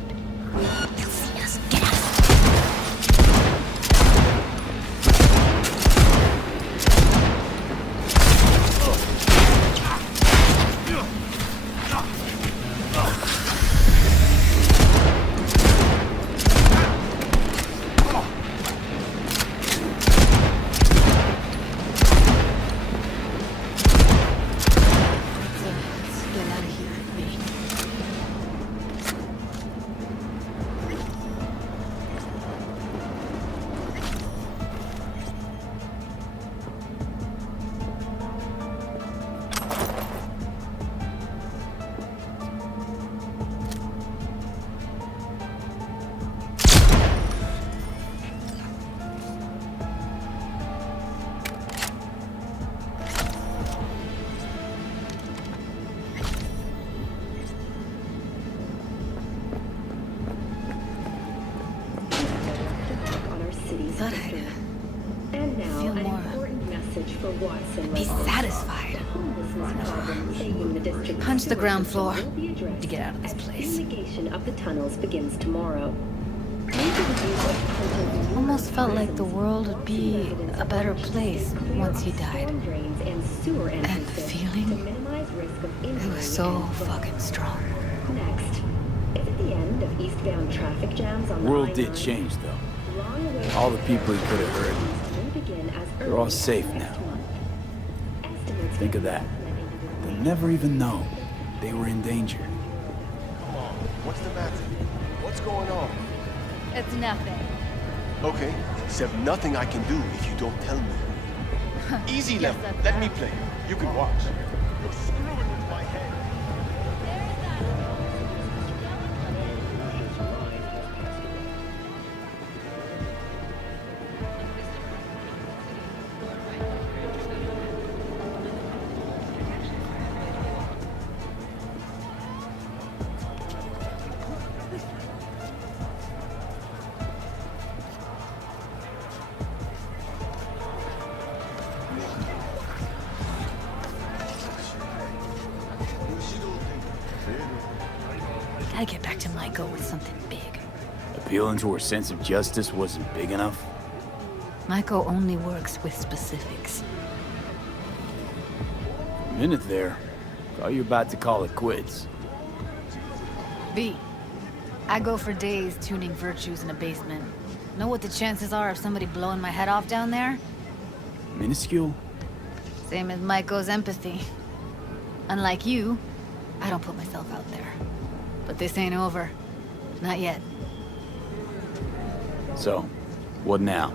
Be satisfied. Punch the ground floor to get out of this place. Fumigation of the tunnels begins tomorrow. Almost felt like the world would be a better place once he died. And the feeling, it was so fucking strong. Next, is it the end of eastbound traffic jams on the world did change, though. All the people he could have hurt, they're all safe now. Think of that. They'll never even know they were in danger. Come on, what's the matter? What's going on? It's nothing. Okay, except nothing I can do if you don't tell me. Easy level. Let me play. You can watch. You're screwing with my head. Gotta get back to Maiko with something big. Appealing to her sense of justice wasn't big enough? Maiko only works with specifics. minute there. Thought you were about to call it quits. V, I go for days tuning virtues in a basement. Know what the chances are of somebody blowing my head off down there? Minuscule? Same as Maiko's empathy. Unlike you, I don't put myself out there. But this ain't over. Not yet. So, what now?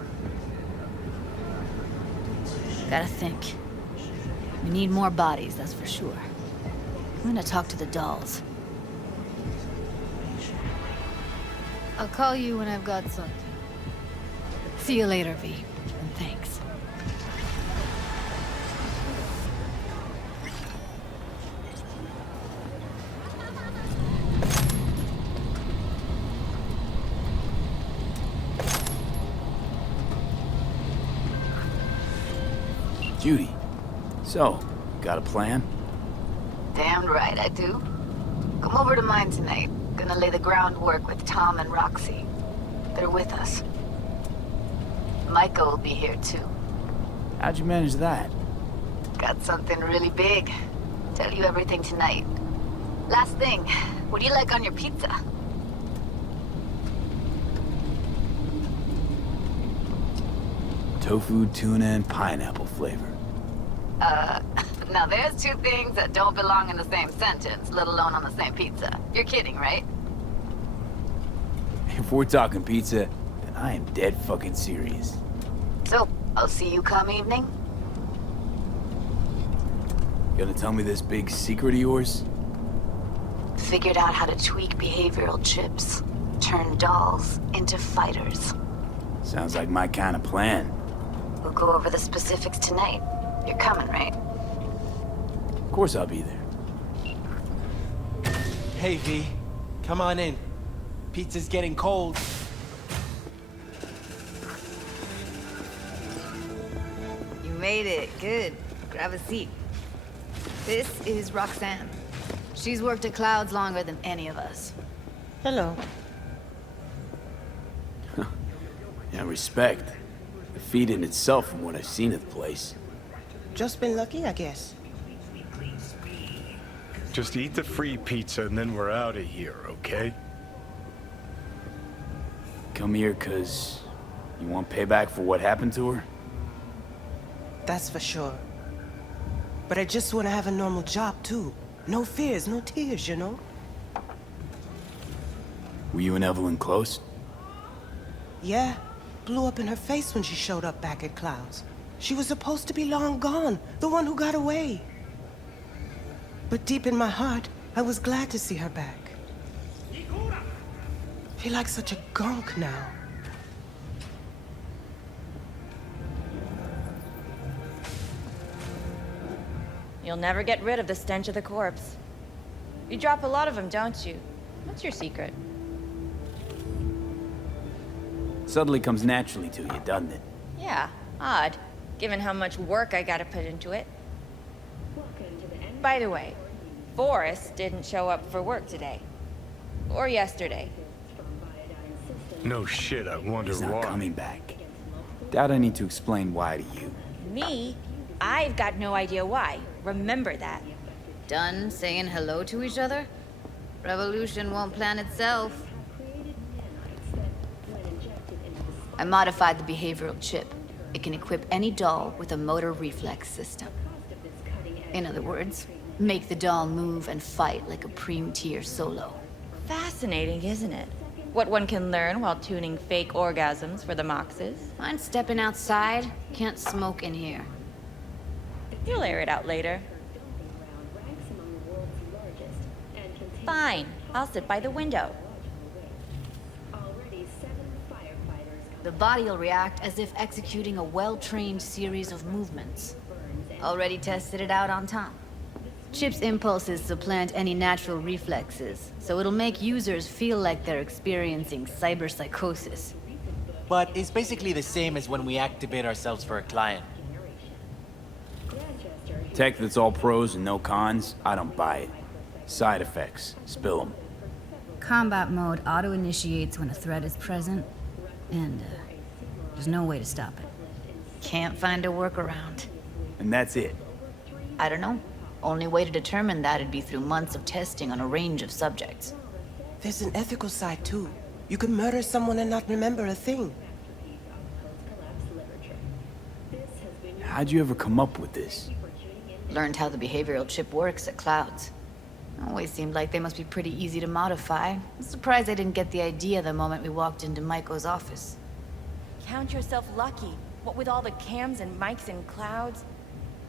Gotta think. We need more bodies, that's for sure. I'm gonna talk to the dolls. I'll call you when I've got something. See you later, V. And thanks. Judy, so, got a plan? Damn right I do. Come over to mine tonight. Gonna lay the groundwork with Tom and Roxy. They're with us. Micah will be here too. How'd you manage that? Got something really big. Tell you everything tonight. Last thing, what do you like on your pizza? Tofu, tuna, and pineapple flavor. Now there's two things that don't belong in the same sentence, let alone on the same pizza. You're kidding, right? If we're talking pizza, then I am dead fucking serious. So, I'll see you come evening? Gonna tell me this big secret of yours? Figured out how to tweak behavioral chips. Turn dolls into fighters. Sounds like my kind of plan. We'll go over the specifics tonight. You're coming, right? Of course I'll be there. Hey, V. Come on in. Pizza's getting cold. You made it. Good. Grab a seat. This is Roxanne. She's worked at Clouds longer than any of us. Hello. Yeah, respect. A feat in itself from what I've seen of the place. Just been lucky, I guess. Just eat the free pizza and then we're out of here, okay? Come here 'cause you want payback for what happened to her? That's for sure. But I just want to have a normal job, too. No fears, no tears, you know? Were you and Evelyn close? Yeah. Blew up in her face when she showed up back at Clouds. She was supposed to be long gone, the one who got away. But deep in my heart, I was glad to see her back. Feel like such a gunk now. You'll never get rid of the stench of the corpse. You drop a lot of them, don't you? What's your secret? Suddenly comes naturally to you, doesn't it? Yeah, odd, given how much work I gotta put into it. By the way, Forrest didn't show up for work today. Or yesterday. No shit, I wonder He's why. not coming back. Doubt I need to explain why to you. Me? I've got no idea why. Remember that. Done saying hello to each other? Revolution won't plan itself. I modified the behavioral chip. It can equip any doll with a motor reflex system. In other words, make the doll move and fight like a Preem-tier solo. Fascinating, isn't it? What one can learn while tuning fake orgasms for the Moxes. Mind stepping outside? Can't smoke in here. You'll air it out later. Fine, I'll sit by the window. The body will react as if executing a well-trained series of movements. Already tested it out on Tom. Chip's impulses supplant any natural reflexes, so it'll make users feel like they're experiencing cyberpsychosis. But it's basically the same as when we activate ourselves for a client. Tech that's all pros and no cons, I don't buy it. Side effects, spill them. Combat mode auto-initiates when a threat is present, and there's no way to stop it. Can't find a workaround. And that's it. I don't know. Only way to determine that would be through months of testing on a range of subjects. There's an ethical side, too. You can murder someone and not remember a thing. How'd you ever come up with this? Learned how the behavioral chip works at Clouds. Always seemed like they must be pretty easy to modify. I'm surprised I didn't get the idea the moment we walked into Maiko's office. Count yourself lucky. What with all the cams and mics and Clouds?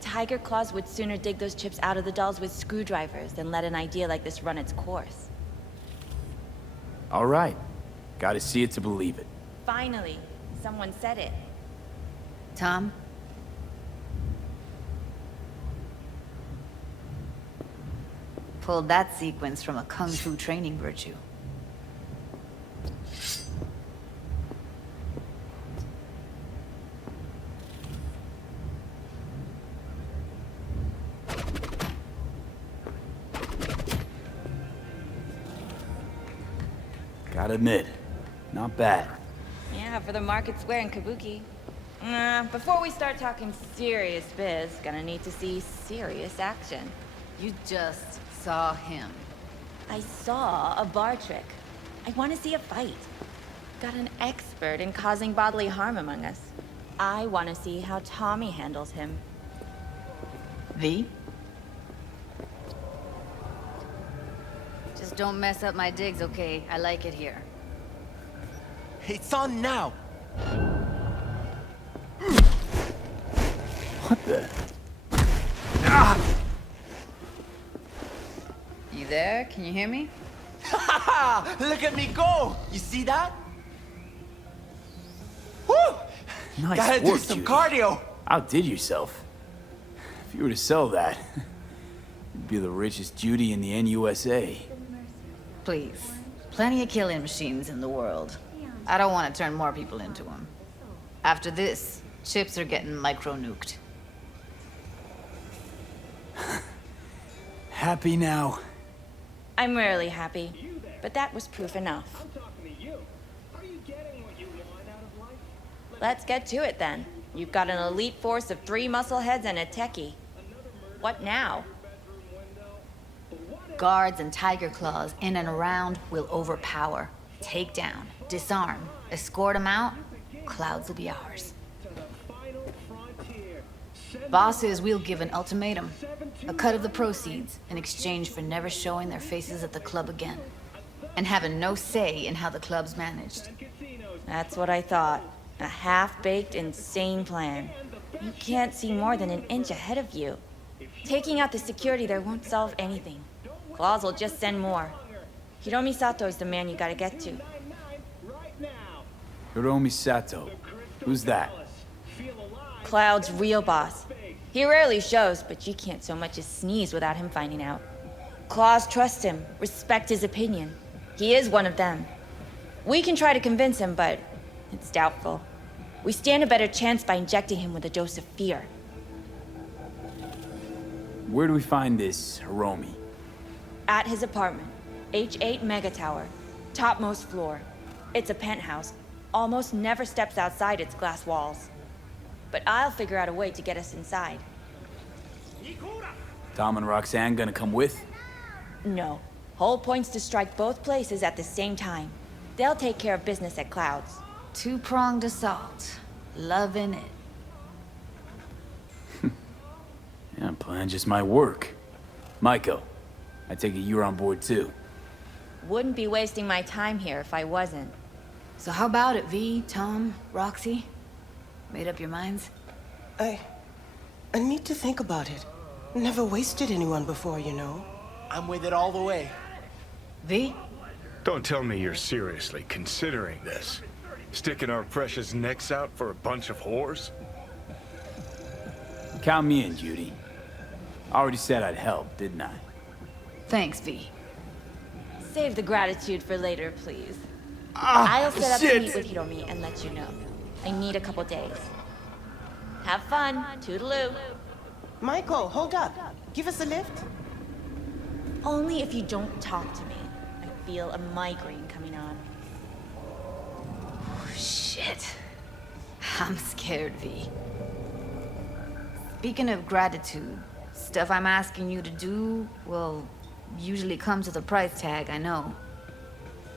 Tiger Claws would sooner dig those chips out of the dolls with screwdrivers than let an idea like this run its course. All right. Gotta see it to believe it. Finally, someone said it. Tom? Pulled that sequence from a kung fu training virtue. Gotta admit, not bad. Yeah, for the market square in Kabuki. Before we start talking serious biz, gonna need to see serious action. You just saw him. I saw a bar trick. I want to see a fight. Got an expert in causing bodily harm among us. I want to see how Tommy handles him. V? Just don't mess up my digs, okay? I like it here. It's on now! What the? You there? Can you hear me? Look at me go! You see that? Woo! Nice Gotta work, do some Judy. cardio! Outdid yourself. If you were to sell that, you'd be the richest Judy in the NUSA. Please. Plenty of killing machines in the world. I don't want to turn more people into them. After this, chips are getting micro-nuked. Happy now? I'm rarely happy, but that was proof enough. Let's get to it then. You've got an elite force of 3 muscleheads and a techie. What now? Guards and Tiger Claws in and around will overpower, take down, disarm, escort them out. Clouds will be ours. Bosses, we'll give an ultimatum. A cut of the proceeds in exchange for never showing their faces at the club again. And having no say in how the club's managed. That's what I thought. A half-baked, insane plan. You can't see more than an inch ahead of you. Taking out the security there won't solve anything. Claws will just send more. Hiromi Sato's the man you gotta get to. Hiromi Sato. Who's that? Cloud's real boss. He rarely shows, but you can't so much as sneeze without him finding out. Claws trust him, respect his opinion. He is one of them. We can try to convince him, but it's doubtful. We stand a better chance by injecting him with a dose of fear. Where do we find this Hiromi? At his apartment, H8 Mega Tower, topmost floor. It's a penthouse. Almost never steps outside its glass walls. But I'll figure out a way to get us inside. Tom and Roxanne gonna come with? No. Whole point's to strike both places at the same time. They'll take care of business at Clouds. Two-pronged assault. Loving it. Yeah, plan just might work. Maiko, I take it you're on board too. Wouldn't be wasting my time here if I wasn't. So how about it, V, Tom, Roxy? Made up your minds? I need to think about it. Never wasted anyone before, you know. I'm with it all the way. V? Don't tell me you're seriously considering this. Sticking our precious necks out for a bunch of whores? Count me in, Judy. I already said I'd help, didn't I? Thanks, V. Save the gratitude for later, please. I'll set up to meet with Hiromi and let you know. I need a couple days. Have fun. Toodaloo. Maiko, hold up. Give us a lift. Only if you don't talk to me. I feel a migraine coming on. Oh, shit. I'm scared, V. Speaking of gratitude, Stuff I'm asking you to do, well, usually comes with a price tag, I know.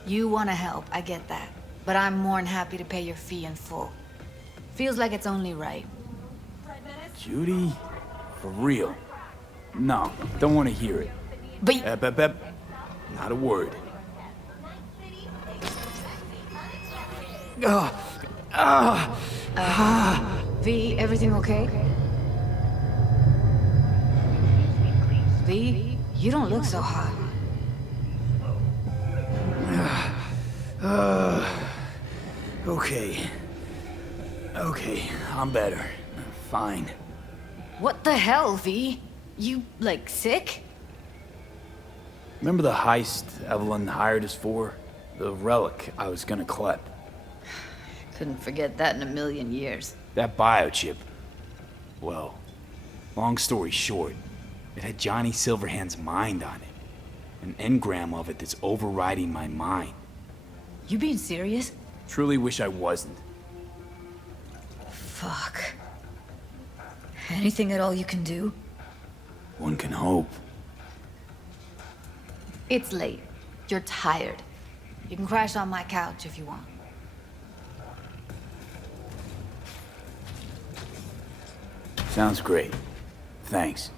You want to help, I get that. But I'm more than happy to pay your fee in full. Feels like it's only right. Judy? For real? No, don't want to hear it. But... Not a word. V, everything okay? V, you don't look so hot. Okay. Okay, I'm better. Fine. What the hell, V? You, like, sick? Remember the heist Evelyn hired us for? The relic I was gonna collect. Couldn't forget that in a million years. That biochip. Well, long story short, it had Johnny Silverhand's mind on it. An engram of it that's overriding my mind. You being serious? Truly wish I wasn't. Fuck. Anything at all you can do? One can hope. It's late. You're tired. You can crash on my couch if you want. Sounds great. Thanks.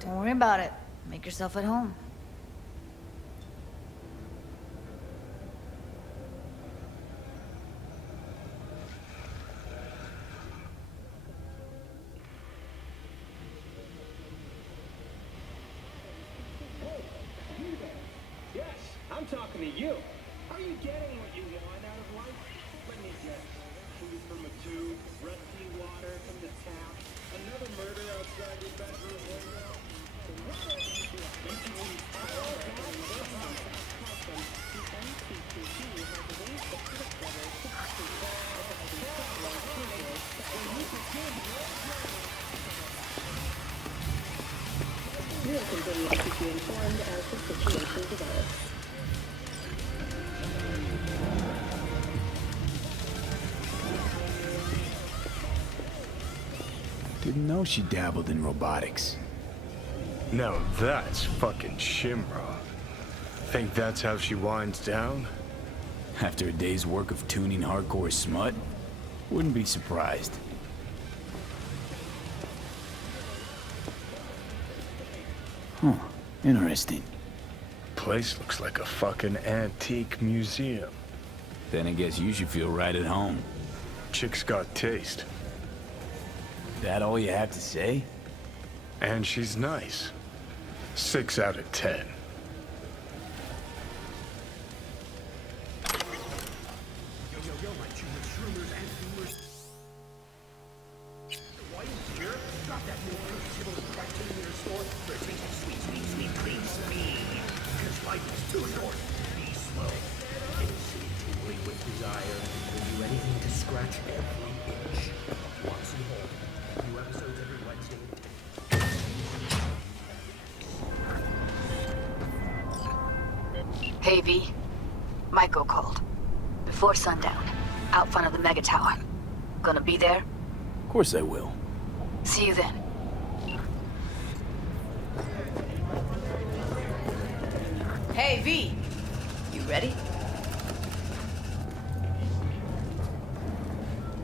Don't worry about it. Make yourself at home. Yes, I'm talking to you. Are you getting what you want out of life? Let me guess. Food from a tube, rusty water from the tap, another murder outside your bedroom window. You will continue to keep you informed as the situation develops. Didn't know she dabbled in robotics. Now that's fucking Shimra. Think that's how she winds down? After a day's work of tuning hardcore smut? Wouldn't be surprised. Huh, interesting. Place looks like a fucking antique museum. Then I guess you should feel right at home. Chick's got taste. That all you have to say? And she's nice. 6 out of 10. Hey, V. Michael called. Before sundown. Out front of the Mega Tower. Gonna be there? Of course I will. See you then. Hey, V. You ready?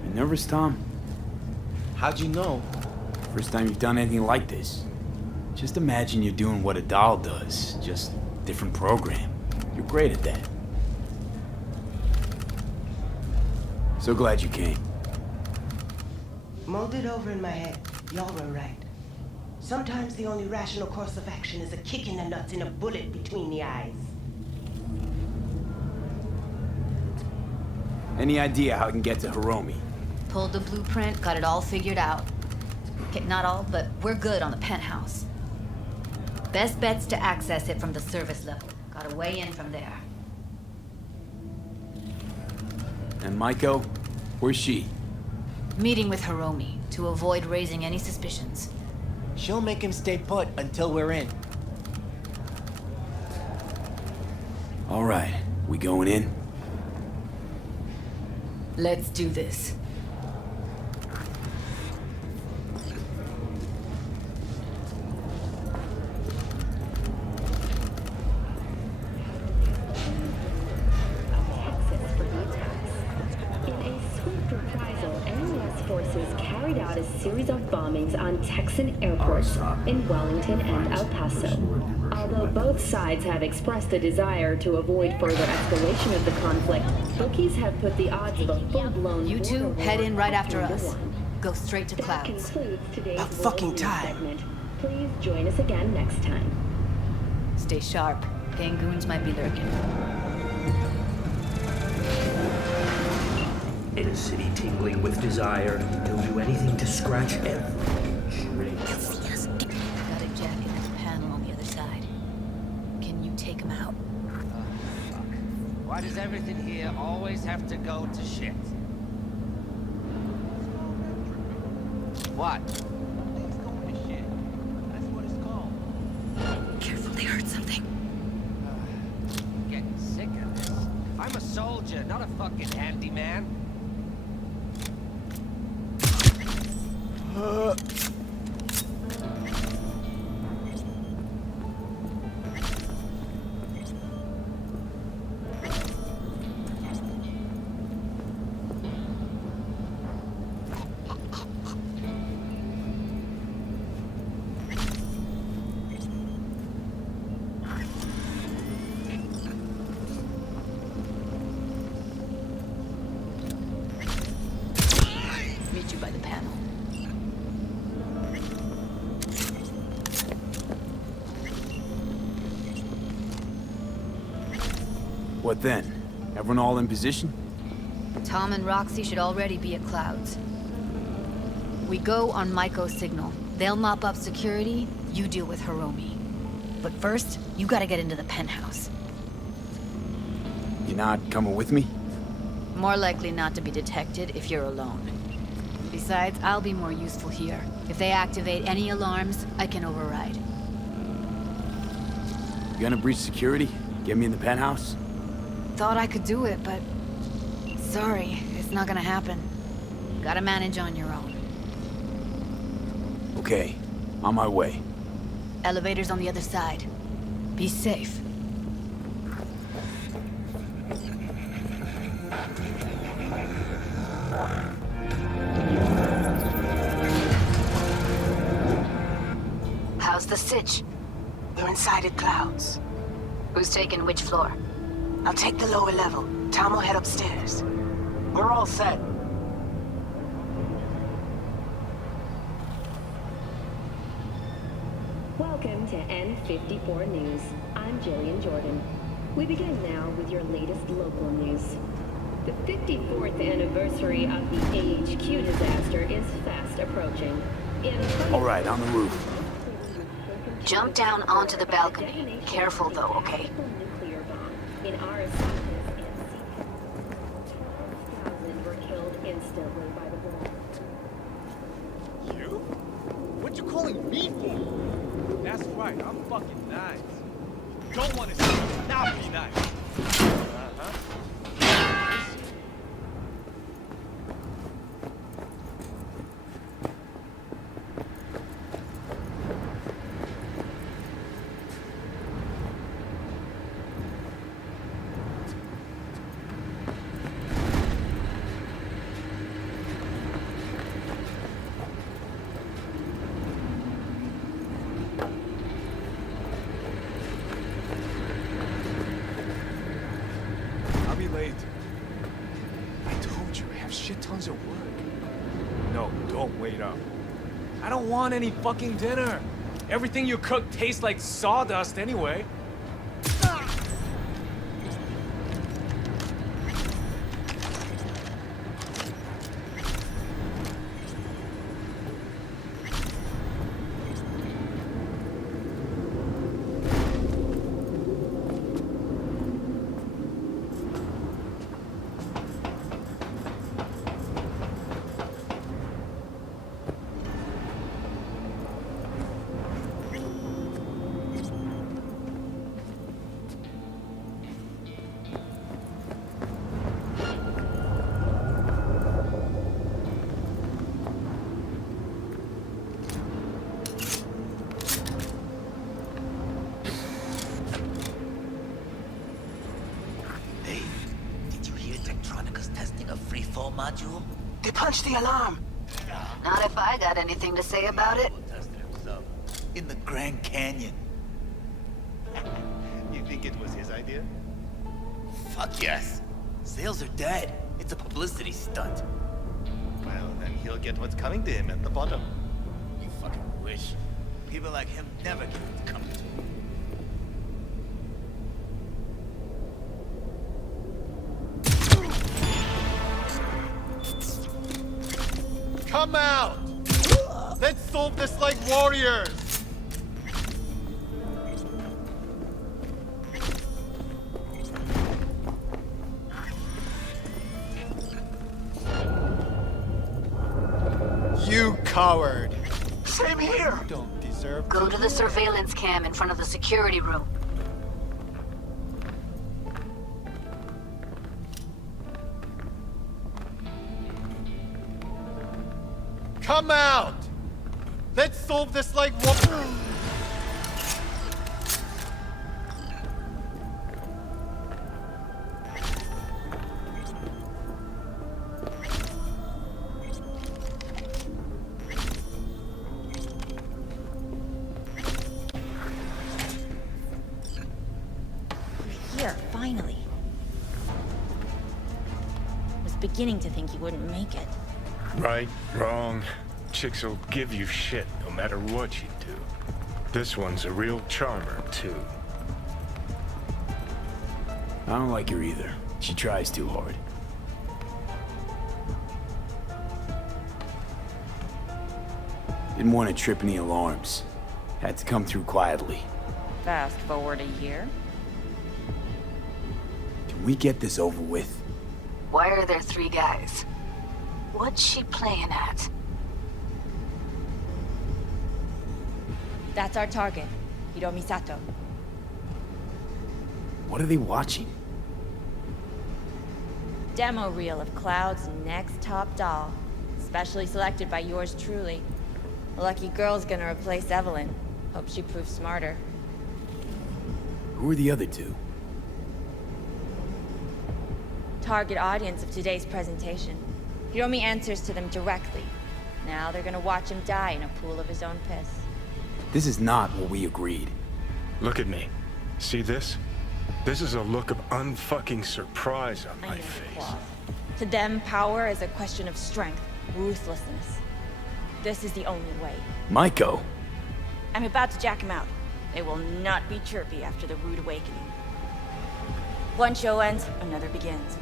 You nervous, Tom? How'd you know? First time you've done anything like this. Just imagine you're doing what a doll does, just different program. You're great at that. So glad you came. Mulled it over in my head. Y'all were right. Sometimes the only rational course of action is a kick in the nuts and a bullet between the eyes. Any idea how I can get to Hiromi? Pulled the blueprint, got it all figured out. Okay, not all, but we're good on the penthouse. Best bet's to access it from the service level. Got a way in from there. And Maiko? Where's she? Meeting with Hiromi to avoid raising any suspicions. She'll make him stay put until we're in. All right, we going in? Let's do this. a series of bombings on Texan airports in Wellington and El Paso. Although both sides have expressed a desire to avoid further escalation of the conflict, bookies have put the odds of a full-blown You two border head war in right after 2 to us. 1. Go straight to That Clouds. concludes today's About fucking World News time. segment. Please join us again next time. Stay sharp. Gangoons might be lurking. In a city tingling with desire, they'll do anything to scratch every itch. Got a jack in this panel on the other side. Can you take him out? Fuck. Why does everything here always have to go to shit? What? Things going to shit. That's what it's called. Careful, they heard something. Getting sick of this. I'm a soldier, not a fucking handyman. Meet you by the panel. What then? Everyone all in position? Tom and Roxy should already be at Clouds. We go on Maiko's signal. They'll mop up security, you deal with Hiromi. But first, you gotta get into the penthouse. You not coming with me? More likely not to be detected if you're alone. Besides, I'll be more useful here. If they activate any alarms, I can override. You gonna breach security? Get me in the penthouse? Thought I could do it, but... Sorry, it's not gonna happen. Gotta manage on your own. Okay, on my way. Elevator's on the other side. Be safe. How's the sitch? We're inside at Clouds. Who's taking which floor? I'll take the lower level. Tom will head upstairs. We're all set. Welcome to N54 News. I'm Jillian Jordan. We begin now with your latest local news. The 54th anniversary of the AHQ disaster is fast approaching. All right, on the roof. Jump down onto the balcony. Careful though, okay? Nuclear bomb in Arasaka and 12,000 were killed instantly by the bomb. You? What you calling me for? That's right, I'm fucking nice. Don't want to see me not be nice. Uh-huh. I'll be late. I told you I have shit tons of work. No, don't wait up. I don't want any fucking dinner. Everything you cook tastes like sawdust anyway. Hey, did you hear Tektronica's testing a freefall module? They punched the alarm. Not if I got anything to say about it. In the Grand Canyon. You think it was his idea? Fuck yes. Sales are dead. It's a publicity stunt. Well, then he'll get what's coming to him at the bottom. You fucking wish. People like him never get what's coming to him. Come out! Let's solve this like warriors! You coward! Same here! Don't deserve Go to the surveillance cam in front of the security room. Come out! Let's solve this like Here, finally. I was beginning to think you wouldn't make it. Right, wrong. Chicks will give you shit no matter what you do. This one's a real charmer, too. I don't like her either. She tries too hard. Didn't want to trip any alarms. Had to come through quietly. Fast forward a year. Can we get this over with? Why are there 3 guys? What's she playing at? That's our target, Hiromi Sato. What are they watching? Demo reel of Cloud's next top doll. Specially selected by yours truly. A lucky girl's gonna replace Evelyn. Hope she proves smarter. Who are the other 2? Target audience of today's presentation. Hiromi answers to them directly. Now they're gonna watch him die in a pool of his own piss. This is not what we agreed. Look at me. See this? This is a look of unfucking surprise on my face. To them, power is a question of strength, ruthlessness. This is the only way. Maiko! I'm about to jack him out. They will not be chirpy after the rude awakening. One show ends, another begins.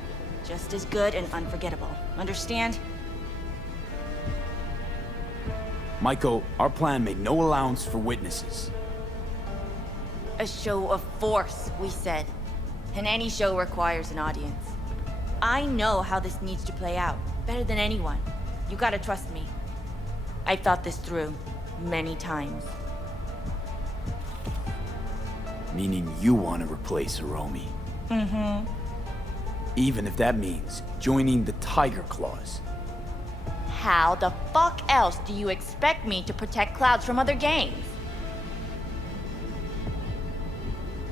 Just as good and unforgettable. Understand? Maiko, our plan made no allowance for witnesses. A show of force, we said. And any show requires an audience. I know how this needs to play out, better than anyone. You gotta trust me. I've thought this through, many times. Meaning you want to replace Hiromi. Mm-hmm. Even if that means joining the Tiger Claws. How the fuck else do you expect me to protect Clouds from other gangs?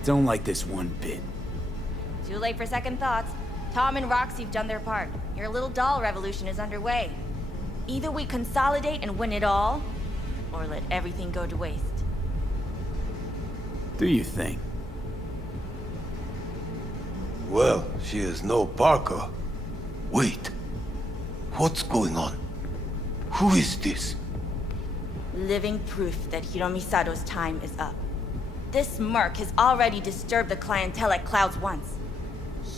Don't like this one bit. Too late for second thoughts. Tom and Roxy've done their part. Your little doll revolution is underway. Either we consolidate and win it all, or let everything go to waste. Do you think? Well, she is no Parker. Wait. What's going on? Who is this? Living proof that Hiromi Sato's time is up. This merc has already disturbed the clientele at Clouds once.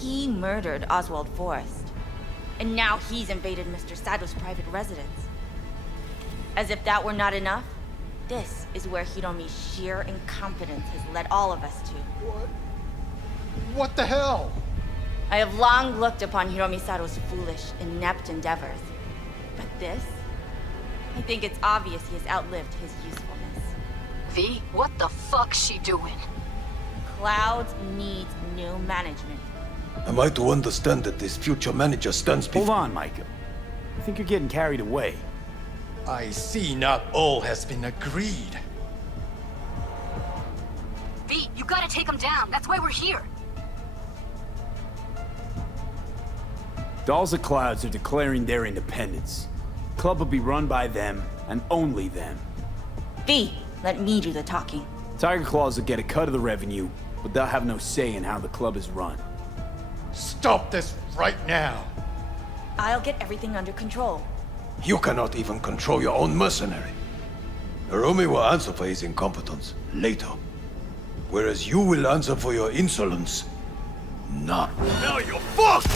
He murdered Oswald Forrest. And now he's invaded Mr. Sato's private residence. As if that were not enough, this is where Hiromi's sheer incompetence has led all of us to. What the hell? I have long looked upon Hiromi Sato's foolish, inept endeavors. But this? I think it's obvious he has outlived his usefulness. V, what the fuck's she doing? Clouds needs new management. Am I to understand that this future manager stands before— Hold on, Maiko. I think you're getting carried away. I see not all has been agreed. V, you gotta take him down. That's why we're here. Dolls of Clouds are declaring their independence. club will be run by them, and only them. V, let me do the talking. Tiger Claws will get a cut of the revenue, but they'll have no say in how the club is run. Stop this right now! I'll get everything under control. You cannot even control your own mercenary. Hiromi will answer for his incompetence later. Whereas you will answer for your insolence now. Now you're fucked!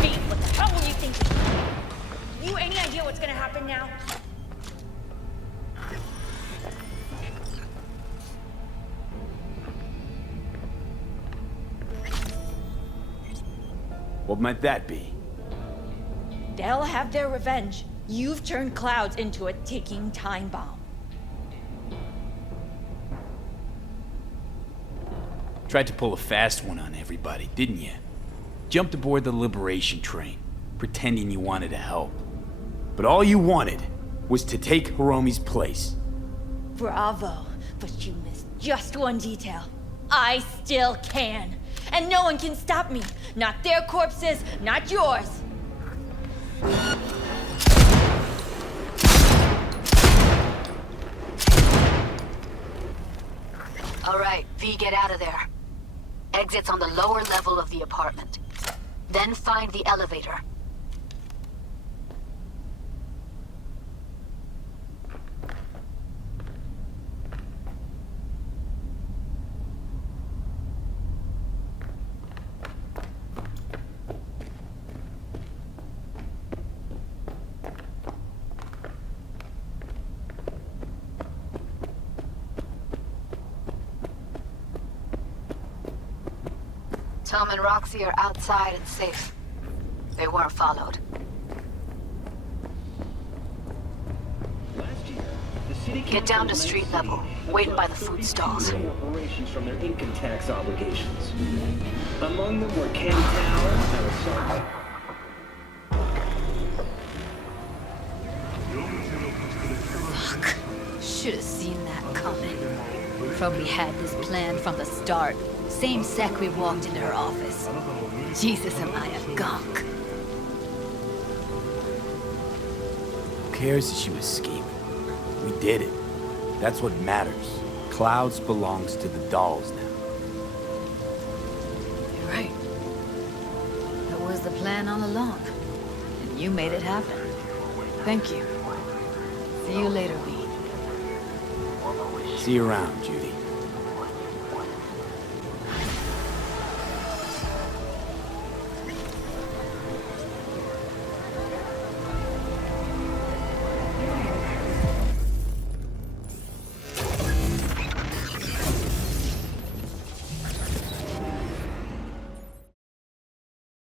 V, what the hell were you thinking? You any idea what's gonna happen now? What might that be? They'll have their revenge. You've turned Clouds into a ticking time bomb. Tried to pull a fast one on everybody, didn't you? Jumped aboard the liberation train, pretending you wanted to help. But all you wanted was to take Hiromi's place. Bravo, but you missed just one detail. I still can. And no one can stop me. Not their corpses, not yours. All right, V, get out of there. Exit's on the lower level of the apartment. Then find the elevator. Tom and Roxy are outside and safe. They weren't followed. Get down to street level, waiting by the food stalls. Reparations from their income tax obligations. Among them were Ken Tower, Fuck. Should have seen that coming. Probably had this plan from the start. Same sec we walked into her office. Jesus, am I a gonk. Who cares if she was scheming? We did it. That's what matters. Clouds belongs to the dolls now. You're right. That was the plan all along. And you made it happen. Thank you. See you later, V. See you around, Judy.